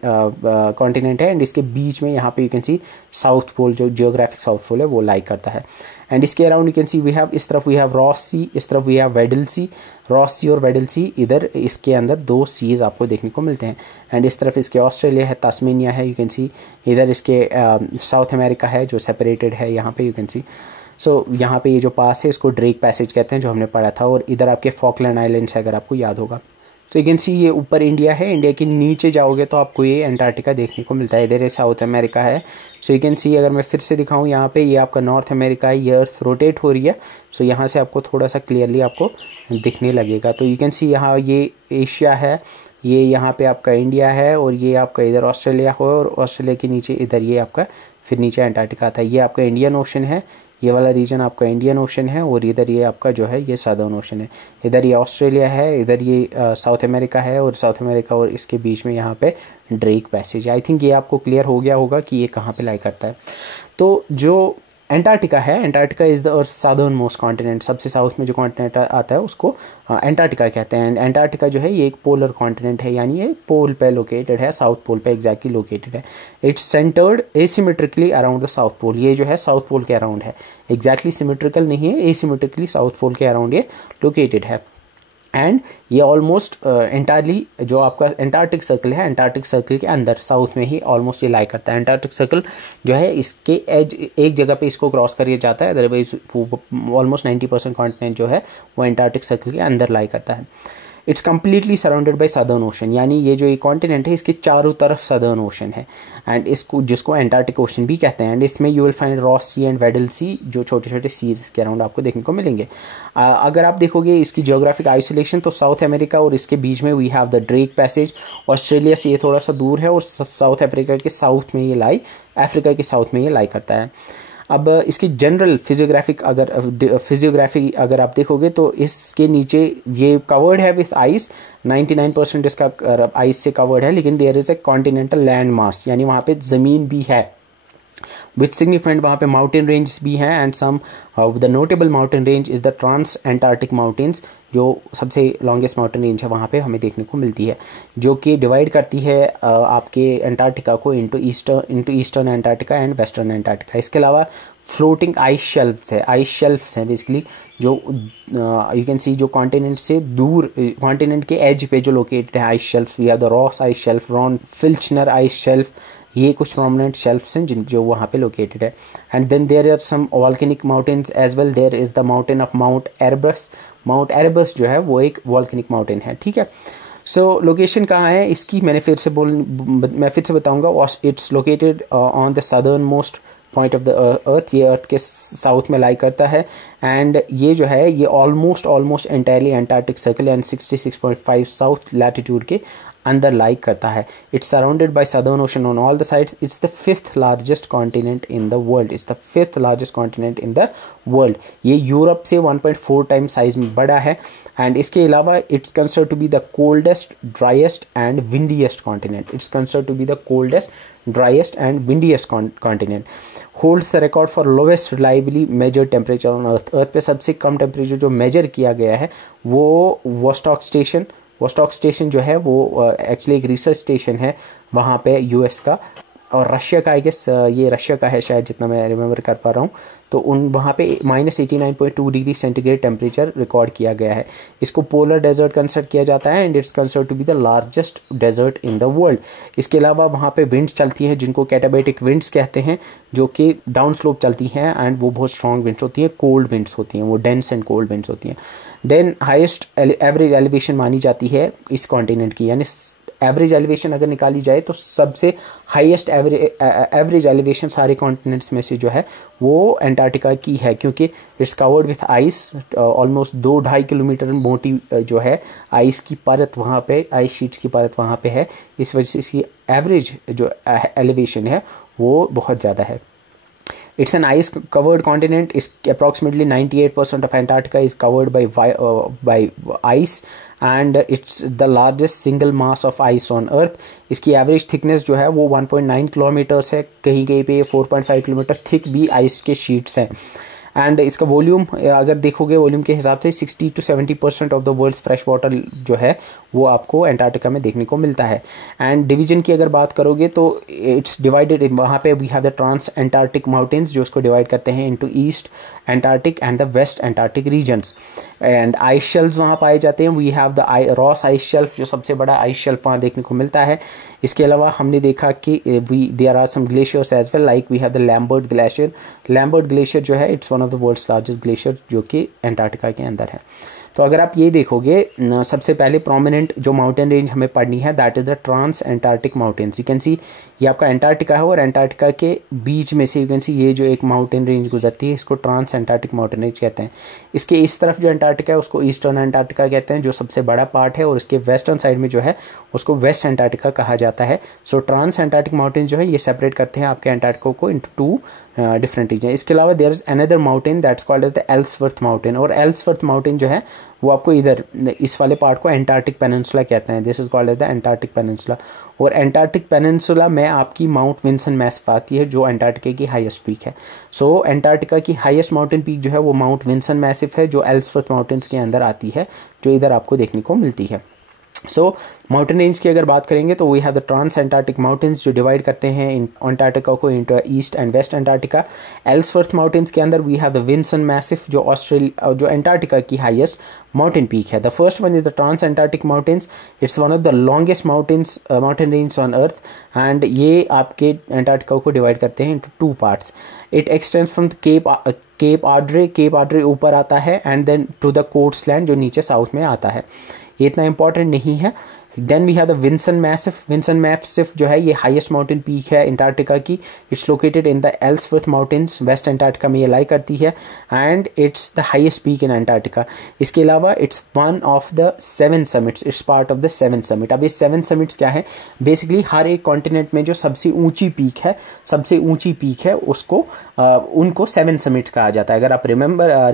कॉन्टिनेंट है, एंड इसके बीच में यहाँ पे you can see South Pole, जो जियोग्राफिक साउथ पोल है वो लाई करता है। एंड इसके around you can see we have, इस तरफ वी हैव रॉस सी, इस तरफ we have Weddell Sea. Ross Sea और वेडल सी, इधर इसके अंदर 2 सीज आपको देखने को मिलते हैं। एंड इस तरफ इसके ऑस्ट्रेलिया है, तास्मेनिया है, यू कैन सी इधर इसके साउथ अमेरिका है जो सेपरेटेड है यहाँ पे, यू कैन सी। सो यहाँ पे ये जो पास है इसको ड्रेक पैसेज कहते हैं, जो हमने पढ़ा था। और इधर आपके फॉकलैंड आइलैंड्स है, अगर आपको याद होगा। तो यू कैन सी ये ऊपर इंडिया है, इंडिया के नीचे जाओगे तो आपको ये एंटार्क्टिका देखने को मिलता है, इधर ये साउथ अमेरिका है। सो यू कैन सी, अगर मैं फिर से दिखाऊं यहाँ पे, ये आपका नॉर्थ अमेरिका है, ये अर्थ रोटेट हो रही है। सो यहाँ से आपको थोड़ा सा क्लियरली आपको दिखने लगेगा। तो यू कैन सी यहाँ ये एशिया है, ये यहाँ पे आपका इंडिया है, और ये आपका इधर ऑस्ट्रेलिया हो, और ऑस्ट्रेलिया के नीचे इधर ये आपका फिर नीचे एंटार्क्टिका आता है। ये आपका इंडियन ओशन है, ये वाला रीजन आपका इंडियन ओशन है और इधर ये आपका जो है ये सदर्न ओशन है। इधर ये ऑस्ट्रेलिया है, इधर ये साउथ अमेरिका है और साउथ अमेरिका और इसके बीच में यहाँ पे ड्रेक पैसेज है। आई थिंक ये आपको क्लियर हो गया होगा कि ये कहाँ पे लाई करता है। तो जो एंटार्क्टिका है, Antarctica is the southern most continent, सबसे साउथ में जो कॉन्टिनेंट आता है उसको एंटार्क्टिका कहते हैं। एंटार्क्टिका जो है ये एक पोलर कॉन्टिनेंट है, यानी ये पोल पे लोकेटेड है, साउथ पोल पे एग्जैक्टली लोकेटेड है। It's centred asymmetrically around the South Pole, ये जो है साउथ पोल के अराउंड है, एग्जैक्टली सिमेट्रिकल नहीं है, एसिमेट्रिकली साउथ पोल के अराउंड ये लोकेटेड है। एंड ये ऑलमोस्ट एंटायरली जो आपका एंटार्क्टिक सर्कल है, एंटार्क्टिक सर्कल के अंदर साउथ में ही ऑलमोस्ट ये लाई करता है। एंटार्क्टिक सर्कल जो है इसके एज एक जगह पे इसको क्रॉस करके जाता है, अदरवाइज ऑलमोस्ट 90% कॉन्टिनेंट जो है वो एंटार्क्टिक सर्कल के अंदर लाई करता है। It's completely surrounded by southern ocean, यानी ये जो ये कॉन्टिनेंट है इसके चारों तरफ सदर्न ओशन है एंड इसको जिसको एंटार्क्टिक ओशन भी कहते हैं। एंड इसमें you will find Ross Sea and Weddell Sea, जो छोटे छोटे सीज इसके अराउंड आपको देखने को मिलेंगे। अगर आप देखोगे इसकी जियोग्राफिक आइसोलेशन तो साउथ अमेरिका और इसके बीच में we have the Drake Passage, Australia से ये थोड़ा सा दूर है और साउथ अफ्रीका के साउथ में ये लाई, अफ्रीका के साउथ में ये लाई करता है। अब इसकी जनरल फिजियोग्राफी अगर आप देखोगे तो इसके नीचे ये कवर्ड है विथ आइस, 99% इसका आइस से कवर्ड है, लेकिन there is a continental land mass, यानी वहाँ पे ज़मीन भी है विथ सिग्निफिकेंट, वहाँ पे माउंटेन रेंज भी हैं and some the notable mountain range is the Transantarctic Mountains, जो सबसे लॉन्गेस्ट माउंटेन रेंज है वहाँ पे हमें देखने को मिलती है, जो कि डिवाइड करती है आपके एंटार्क्टिका को into eastern Antarctica and western Antarctica. इसके अलावा फ्लोटिंग आइस शेल्फ्स हैं बेसिकली, जो यू कैन सी जो कॉन्टिनेंट से दूर, कॉन्टिनेंट के एज पे जो लोकेटेड है आइस शेल्फ, या the Ross ice shelf, Ronne Filchner Ice Shelf, ये कुछ प्रोमिनेंट शेल्फ्स हैं जो वहाँ पे लोकेटेड है। And then there are some volcanic mountains as well, there is the mountain of Mount Erebus. Mount Erebus जो है वो एक वॉल्केनिक माउंटेन है, ठीक है। सो लोकेशन कहाँ है इसकी मैं फिर से बताऊँगा। It's located on the southern most point of the earth, ये अर्थ के साउथ में लाई करता है एंड ये जो है ये almost entirely Antarctic circle and 66.5 south latitude के अंदर लाई करता है। It's surrounded by southern ocean on all the sides. It's the 5th largest continent in the world, it's the 5th largest continent in the world. ये यूरोप से 1.4 टाइम साइज में बड़ा है एंड इसके अलावा it's considered to be the coldest, driest and windiest continent. It's considered to be the coldest, driest and windiest continent. Holds the record for lowest reliably measured temperature on earth. Earth पे सबसे कम टेम्परेचर जो मेजर किया गया है वो वोस्टॉक स्टेशन जो है वो एक्चुअली एक रिसर्च स्टेशन है वहाँ पे यूएस का और रशिया का, आई गेस ये रशिया का है शायद, जितना मैं रिमेंबर कर पा रहा हूँ। तो वहाँ पे -89.2 डिग्री सेंटीग्रेड टेम्परेचर रिकॉर्ड किया गया है। इसको पोलर डेजर्ट कंसिडर किया जाता है and it's considered to be the largest desert in the world. इसके अलावा वहाँ पे विंड्स चलती हैं जिनको कैटाबैटिक विंड्स कहते हैं, जो कि डाउन स्लोप चलती हैं एंड वो बहुत स्ट्रॉन्ग विंड्स होती हैं, कोल्ड विंड्स होती हैं, वो डेंस एंड कोल्ड विंड्स होती हैं। देन हाईएस्ट एवरेज एलिवेशन मानी जाती है इस कॉन्टिनेंट की, यानी एवरेज एलिवेशन अगर निकाली जाए तो सबसे हाईएस्ट एवरेज एलिवेशन सारे कॉन्टिनेंट्स में से जो है वो एंटार्क्टिका की है, क्योंकि it's covered with ice. Almost 2-2.5 kilometre मोटी जो है आइस की परत वहाँ पे, आइस शीट्स की परत वहाँ पे है, इस वजह से इसकी एवरेज जो एलिवेशन है वो बहुत ज़्यादा है। It's an ice-covered continent. Approximately 98% of Antarctica is covered by ice, and it's the largest single mass of ice on Earth. इसकी एवरेज थिकनेस जो है वो 1.9 किलोमीटर्स है, कहीं कहीं पे 4.5 किलोमीटर थिक भी आइस के शीट्स हैं। एंड इसका वॉल्यूम अगर देखोगे वॉल्यूम के हिसाब से 60 to 70% of the world fresh water जो है वो आपको एंटार्क्टिका में देखने को मिलता है। एंड डिवीजन की अगर बात करोगे तो इट्स डिवाइडेड, वहाँ पे we have the Transantarctic Mountains जो उसको डिवाइड करते हैं into east Antarctic and the west Antarctic regions. And ice shelves वहाँ पाए जाते हैं। We have the Ross ice Shelf, जो सबसे बड़ा आइस शेल्फ वहाँ देखने को मिलता है। इसके अलावा हमने देखा कि there are some glaciers as well, like we have the Lambert Glacier. Lambert Glacier जो है it's one of the world's largest glacier जो कि एंटार्क्टिका के अंदर है। तो अगर आप ये देखोगे सबसे पहले प्रोमिनेंट जो माउंटेन रेंज हमें पढ़नी है that is the Transantarctic Mountains. You can see ये आपका एंटार्क्टिका है और एंटार्क्टिका के बीच में से यू कैन सी ये जो एक माउंटेन रेंज गुजरती है इसको ट्रांस एंटार्क्टिक माउंटेन रेंज कहते हैं। इसके इस तरफ जो एंटार्क्टिका है उसको ईस्टर्न एंटार्क्टिका कहते हैं, जो सबसे बड़ा पार्ट है, और इसके वेस्टर्न साइड में जो है उसको वेस्ट एंटार्क्टिका कहा जाता है। सो ट्रांस एंटार्क्टिक माउंटेन जो है ये सेपरेट करते हैं आपके एंटार्क्टिका को इंटू 2 डिफरेंट रीजन। इसके अलावा there is another mountain that's called as the Ellsworth Mountain, और एल्सवर्थ माउंटेन जो है वो आपको इधर इस वाले पार्ट को एंटार्क्टिक पेनिनसुला कहते हैं। This is called as the Antarctic Peninsula. और एंटार्क्टिक पेनिनसुला में आपकी माउंट विंसन मैसिफ आती है जो एंटार्क्टिका की हाईएस्ट पीक है। सो एंटार्क्टिका की हाईएस्ट माउंटेन पीक जो है वो माउंट विंसन मैसिफ है, जो एल्सवर्थ माउंटेन्स के अंदर आती है, जो इधर आपको देखने को मिलती है। सो माउंटेन रेंज की अगर बात करेंगे तो we have the Transantarctic Mountains जो डिवाइड करते हैं अंटार्कटिका को into east and west Antarctica. Ellsworth Mountains के अंदर we have the Vinson Massif जो जो अंटार्कटिका की हाईएस्ट माउंटेन पीक है। The first one is the Transantarctic Mountains, it's one of the longest mountain range on earth, and ये आपके अंटार्कटिका को डिवाइड करते हैं into two parts. It extends from cap Audrey ऊपर आता है, एंड देन टू द कोस्टलैंड जो नीचे साउथ में आता है। ये इतना इंपॉर्टेंट नहीं है। Then we have the Vinson Massif. Vinson Massif जो है ये हाईएस्ट माउंटेन पीक है अंटार्कटिका की। It's located in the Ellsworth Mountains, west Antarctica में ये लाई करती है, and it's the highest peak in Antarctica. इसके अलावा it's one of the 7 summits, it's part of the 7 summit. अब ये 7 समिट्स क्या है, बेसिकली हर एक कॉन्टिनेंट में जो सबसे ऊंची पीक है उसको उनको 7 समिट्स कहा जाता है। अगर आप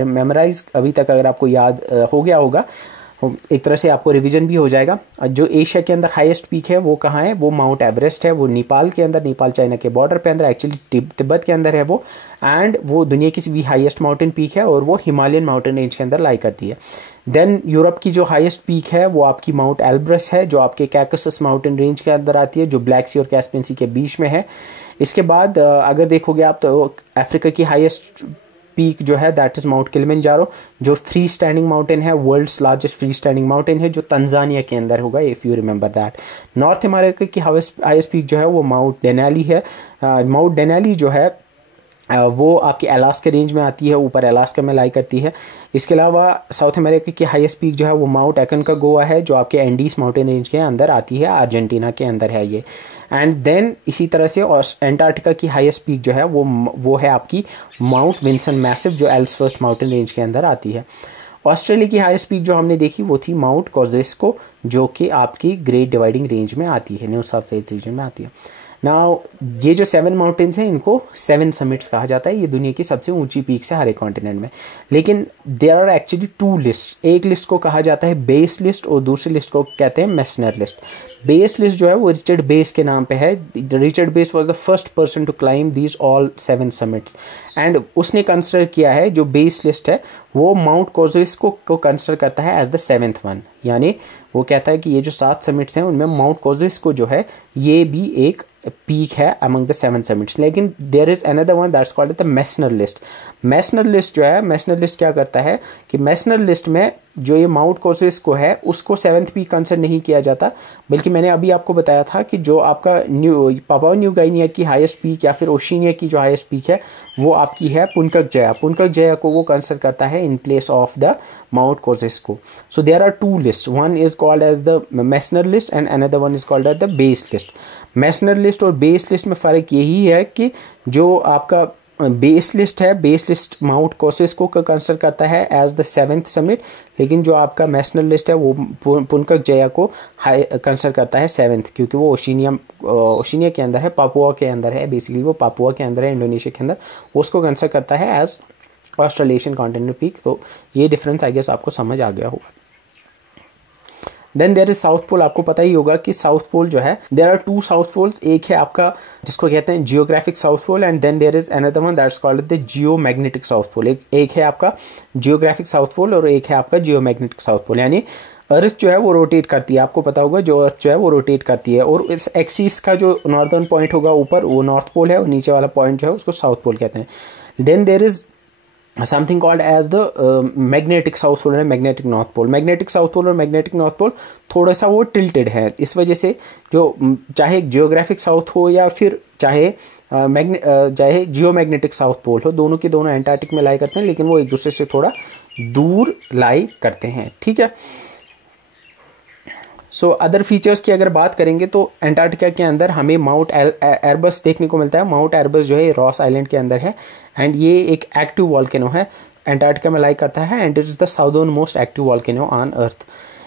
मेमोराइज अभी तक अगर आपको याद हो गया होगा, एक तरह से आपको रिवीजन भी हो जाएगा। जो एशिया के अंदर हाईएस्ट पीक है वो कहाँ है, वो माउंट एवरेस्ट है। वो नेपाल के अंदर, नेपाल चाइना के बॉर्डर पे अंदर, एक्चुअली तिब्बत के अंदर है वो, एंड वो दुनिया की भी हाईएस्ट माउंटेन पीक है, और वो हिमालयन माउंटेन रेंज के अंदर लाई करती है। देन यूरोप की जो हाईएस्ट पीक है वो आपकी माउंट एल्ब्रस है, जो आपके कैकसस माउंटेन रेंज के अंदर आती है, जो ब्लैक सी और कैस्पियन सी के बीच में है। इसके बाद अगर देखोगे आप तो अफ्रीका की हाईएस्ट पीक जो है दैट इज माउंट किलिमंजारो, जो फ्री स्टैंडिंग माउंटेन है, world's largest free standing mountain है, जो तंजानिया के अंदर होगा, if you remember that. North America की हाईएस्ट पीक जो है वो माउंट डेनाली है। माउंट डेनाली जो है वो आपकी अलास्का रेंज में आती है, ऊपर अलास्का में लाई करती है। इसके अलावा साउथ अमेरिका की हाईएस्ट पीक जो है वो माउंट एकोनकागुआ है, जो आपके एंडीज माउंटेन रेंज के अंदर आती है, अर्जेंटीना के अंदर है ये। एंड देन इसी तरह से अंटार्कटिका की हाईएस्ट पीक जो है वो है आपकी माउंट विंसन मैसिफ, जो एल्सवर्थ माउंटेन रेंज के अंदर आती है। ऑस्ट्रेलिया की हाईएस्ट पीक जो हमने देखी वो थी माउंट कोजेस्को, जो कि आपकी ग्रेट डिवाइडिंग रेंज में आती है, न्यू साउथ वेल्स रीजन में आती है। नाउ ये जो 7 माउंटेन्स हैं इनको 7 समिट्स कहा जाता है। ये दुनिया की सबसे ऊंची पीक्स है हर एक कॉन्टिनेंट में। लेकिन देयर आर एक्चुअली 2 लिस्ट। एक लिस्ट को कहा जाता है बेस लिस्ट, और दूसरी लिस्ट को कहते हैं मेसनर लिस्ट। बेस लिस्ट जो है वो रिचर्ड बेस के नाम पे है। Richard Bass was the first person to climb these all 7 summits, and उसने कंसिडर किया है, जो बेस लिस्ट है वो माउंट कोजेस्को को कंसिडर करता है एज द 7th वन। यानी वो कहता है कि ये जो 7 समिट्स हैं उनमें माउंट कोजेस्को जो है ये भी एक पीक है अमंग द 7 समिट्स। लेकिन there is another one that's called the Messner list. Messner list जो है, मेसनर लिस्ट क्या करता है कि मेसनर लिस्ट में जो ये माउंट कोजेस्को है उसको 7th पीक कंसिडर नहीं किया जाता, बल्कि मैंने अभी आपको बताया था कि जो आपका पापुआ न्यू गिनिया की हाईएस्ट पीक या फिर ओशिनिया की जो हाईएस्ट पीक है वो आपकी है पुनकक जया। पुनकक जया को वो कंसिडर करता है in place of the Mount Kosciuszko. So there are 2 list, one is called as the Messner list and another one is called as the Bass list. Messner list और बेस लिस्ट में फर्क यही है कि जो आपका बेस लिस्ट है, बेस लिस्ट माउंट कोजेस्को को कंसिडर करता है एज द 7th समिट, लेकिन जो आपका मेसनर लिस्ट है वो पुनकक जया को कंसिडर करता है 7th, क्योंकि वो ओशिनिया के अंदर है, पापुआ के अंदर है, बेसिकली वो पापुआ के अंदर है, इंडोनेशिया के अंदर, उसको कंसिडर करता है एज ऑस्ट्रेलियन कॉन्टिनेंटल पीक। तो ये डिफरेंस आई गेस आपको समझ आ गया होगा। Then there is South Pole. आपको पता ही होगा कि साउथ पोल जो है, देयर आर 2 साउथ पोल्स। एक है आपका जिसको कहते हैं geographic South Pole, and then there is another one that's called the geomagnetic South Pole. एक है आपका जियोग्राफिक साउथ पोल और एक है आपका जियोमैग्नेटिक साउथ पोल। यानी अर्थ जो है वो रोटेट करती है, आपको पता होगा जो अर्थ जो है वो रोटेट करती है, और इस एक्सिस का जो नॉर्दर्न पॉइंट होगा ऊपर वो नॉर्थ पोल है, और नीचे वाला पॉइंट जो है उसको साउथ पोल कहते हैं। Then there is something called as the magnetic south pole and magnetic north pole। magnetic south pole और magnetic north pole थोड़ा सा वो tilted है, इस वजह से जो चाहे geographic south हो या फिर चाहे जियोमैग्नेटिक साउथ पोल हो, दोनों के दोनों एंटार्क्टिक में लाई करते हैं, लेकिन वो एक दूसरे से थोड़ा दूर लाई करते हैं। ठीक है। सो अदर फीचर्स की अगर बात करेंगे तो एंटार्क्टिका के अंदर हमें माउंट एरबस देखने को मिलता है। माउंट एरबस जो है रॉस आइलैंड के अंदर है, एंड ये एक एक्टिव वॉल्केनो है, एंटार्क्टिका में लाई करता है, and it is the southern most active volcano on earth.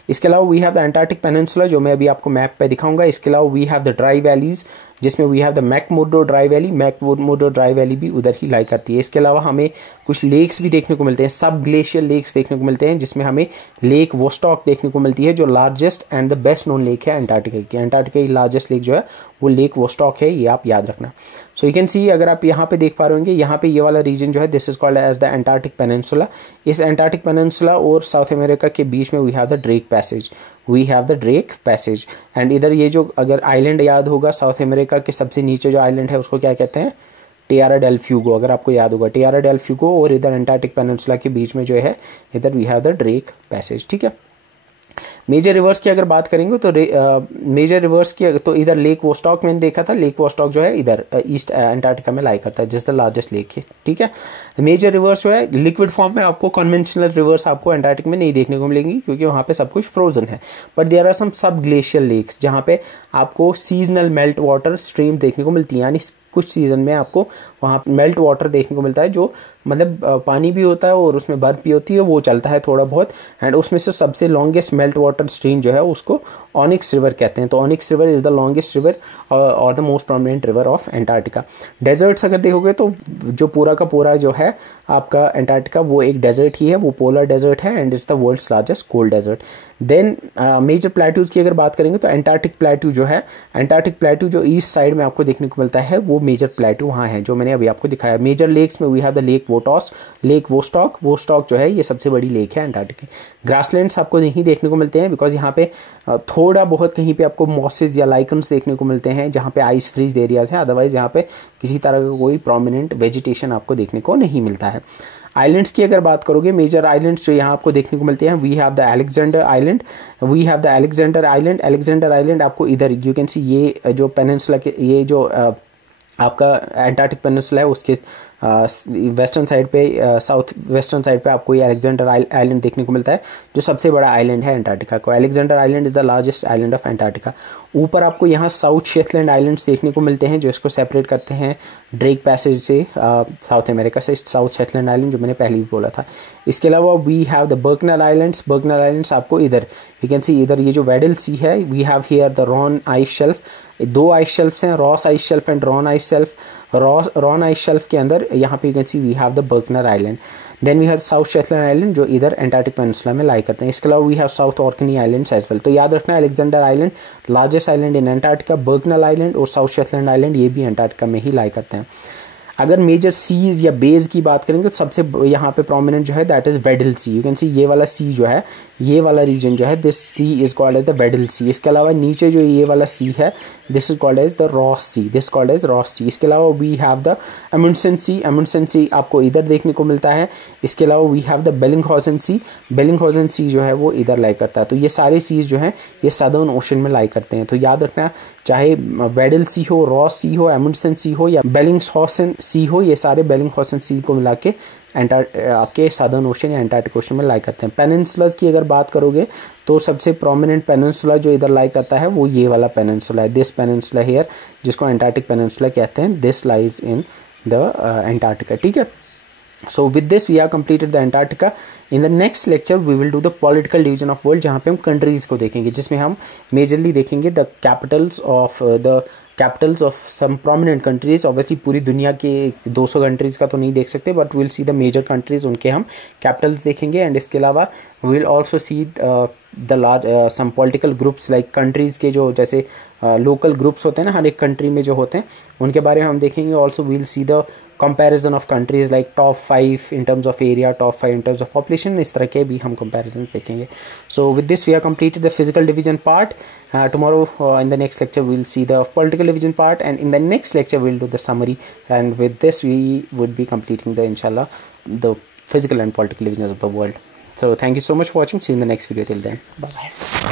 इसके अलावा we have the Antarctic peninsula, जो मैं अभी आपको मैप पे दिखाऊंगा। इसके अलावा we have the dry valleys, जिसमें we have the McMurdo dry valley. McMurdo dry valley भी उधर ही लाई करती है। इसके अलावा हमें कुछ लेक्स भी देखने को मिलते हैं, सब ग्लेशियल लेक्स देखने को मिलते हैं, जिसमें हमें लेक वोस्टॉक देखने को मिलती है जो largest and the best known lake है अंटार्कटिका की। अंटार्कटिका की लार्जेस्ट लेक जो है वो लेक वोस्टॉक है, ये आप याद रखना। सो यू कैन सी, अगर आप यहाँ पे देख पा रहे होंगे, यहाँ पे ये वाला रीजन जो है this is called as the Antarctic Peninsula. इस एंटार्क्टिक पेनिनसुला और साउथ अमेरिका के बीच में we have the Drake Passage, we have the Drake Passage. And इधर ये जो अगर आइलैंड याद होगा, साउथ अमेरिका के सबसे नीचे जो आइलैंड है उसको क्या कहते हैं, टियारा डेल फ्यूगो, अगर आपको याद होगा टियारा डेल फ्यूगो। और इधर एंटार्क्टिक पेनिनसुला के बीच में जो है इधर we have the Drake Passage, ठीक है। मेजर रिवर्स की अगर बात करेंगे तो मेजर रिवर्स की तो इधर लेक वोस्टॉक मैंने देखा था, लेक वोस्टॉक जो है इधर ईस्ट अंटार्कटिका में लाई करता है, जिस द लार्जेस्ट लेक है, ठीक है। मेजर रिवर्स जो है लिक्विड फॉर्म में, आपको कन्वेंशनल रिवर्स आपको अंटार्कटिका में नहीं देखने को मिलेंगी क्योंकि वहां पे सब कुछ फ्रोजन है। बट देयर आर सम सब ग्लेशियल लेक्स जहां पे आपको सीजनल मेल्ट वाटर स्ट्रीम देखने को मिलती है, यानी कुछ सीजन में आपको वहाँ मेल्ट वाटर देखने को मिलता है, जो मतलब पानी भी होता है और उसमें बर्फ भी होती है, वो चलता है थोड़ा बहुत। एंड उसमें से सबसे लॉन्गेस्ट मेल्ट वाटर स्ट्रीम जो है उसको ऑनिक्स रिवर कहते हैं। तो Onyx river is the longest river और the most prominent river of Antarctica. Deserts अगर देखोगे तो जो पूरा का पूरा जो है आपका अंटार्कटिका वो एक डेजर्ट ही है, वो पोलर डेजर्ट है and it's the world's largest cold desert. Then major plateaus की अगर बात करेंगे तो एंटार्क्टिक प्लेट्यू जो है, एंटार्क्टिक प्लेट्यू जो ईस्ट साइड में आपको देखने को मिलता है वो मेजर प्लेट्यू वहाँ है जो मैंने अभी आपको दिखाया। मेजर लेक्स में वी हैव द लेक वोटॉस, लेक वोस्टॉक। वोस्टॉक जो है ये सबसे बड़ी लेक है अंटार्कटिका। ग्रासलैंड्स आपको नहीं देखने को मिलते हैं बिकॉज यहाँ पे थोड़ा बहुत कहीं पे आपको मॉसेज या लाइकन्स देखने को मिलते हैं जहाँ पे आइस फ्रीज एरियाज हैं, अदरवाइज यहाँ पे किसी तरह का कोई प्रोमिनेंट वेजिटेशन आपको देखने को नहीं मिलता है। आइलैंड्स की अगर बात करोगे, मेजर आइलैंड्स जो यहाँ आपको देखने को मिलते हैं, we have the Alexander island, we have the Alexander island. Alexander island आपको इधर यू कैन सी, ये जो पेनिनसुला के ये जो आपका एंटार्क्टिक पेनिनसुला है उसके वेस्टर्न साइड पे, साउथ वेस्टर्न साइड पे आपको ये अलेक्जेंडर आइलैंड देखने को मिलता है जो सबसे बड़ा आइलैंड है अंटार्कटिका को। Alexander island is the largest island of Antarctica. ऊपर आपको यहाँ साउथ शेटलैंड आइलैंड्स देखने को मिलते हैं जो इसको सेपरेट करते हैं ड्रेक पैसेज से, साउथ अमेरिका से, साउथ शेटलैंड आइलैंड जो मैंने पहले भी बोला था। इसके अलावा we have the Berkner islands. Berkner islands आपको इधर यू कैन सी, इधर ये जो वेडल सी है, we have here the Ronne ice shelf. दो आइस शेल्फ हैं, Ross ice shelf and Ronne ice shelf. Ronne ice shelf के अंदर यहाँ पे you can see we have the Berkner island. Then we have South Shetland island जो इधर एंटार्क्टिक पेनिनसुला में लाई करते हैं। इसके अलावा we have South Orkney islands as well. तो याद रखना, Alexander island largest island in Antarctica, Berkner island और साउथ शेटलैंड आइलैंड ये भी अंटार्कटिका में ही लाई करते हैं। अगर मेजर सीज या बेज की बात करेंगे तो सबसे यहाँ पे प्रोमिनेंट जो है that is Weddell sea. You can see ये वाला सी जो है, ये वाला रीजन जो है, this sea is called as the Weddell sea. इसके अलावा नीचे जो ये वाला सी है this is called as the Ross sea, this called as Ross sea. इसके अलावा we have the Amundsen sea. Amundsen sea आपको इधर देखने को मिलता है। इसके अलावा we have the Bellingshausen sea. Bellingshausen sea जो है वो इधर लाई करता है। तो ये सारे सीज जो हैं ये सदर्न ओशन में लाई करते हैं। तो याद रखना, चाहे वेडल सी हो, रॉस सी हो, अमुंडसेन सी हो या बेलिंगहॉजन सी हो, ये सारे बेलिंगहॉजन सी को मिला के आपके सदर्न ओशन या एंटार्क्टिक ओशन में लाई करते हैं। पेनिनसुलास की अगर बात करोगे तो सबसे प्रोमिनेंट पेनिनसुला जो इधर लाई करता है वो ये वाला पेनिनसुला है, दिस पेनिनसुला हियर, जिसको एंटार्क्टिक पेनिनसुला कहते हैं। This lies in the Antarctica, ठीक है। So with this we have completed the Antarctica. In the next lecture we will do the political division of world, जहाँ पे हम countries को देखेंगे, जिसमें हम majorly देखेंगे the capitals of some prominent countries. Obviously पूरी दुनिया के 200 countries का तो नहीं देख सकते, but we'll see the major countries, उनके हम capitals देखेंगे। and इसके अलावा we'll also see the large some political groups like countries के जो जैसे लोकल ग्रुप्स होते हैं ना हर एक कंट्री में जो होते हैं, उनके बारे में हम देखेंगे। Also we'll see the comparison of countries like top 5 in terms of area, top 5 in terms of population, इस तरह के भी हम कंपैरिजन देखेंगे। So with this we are completed the physical division part. Tomorrow in the next lecture we'll see the political division part, and in the next lecture we'll do the summary, and with this we would be completing the inshallah the physical and political divisions of the world. So thank you so much for watching. See you in the next video. Till then, bye bye.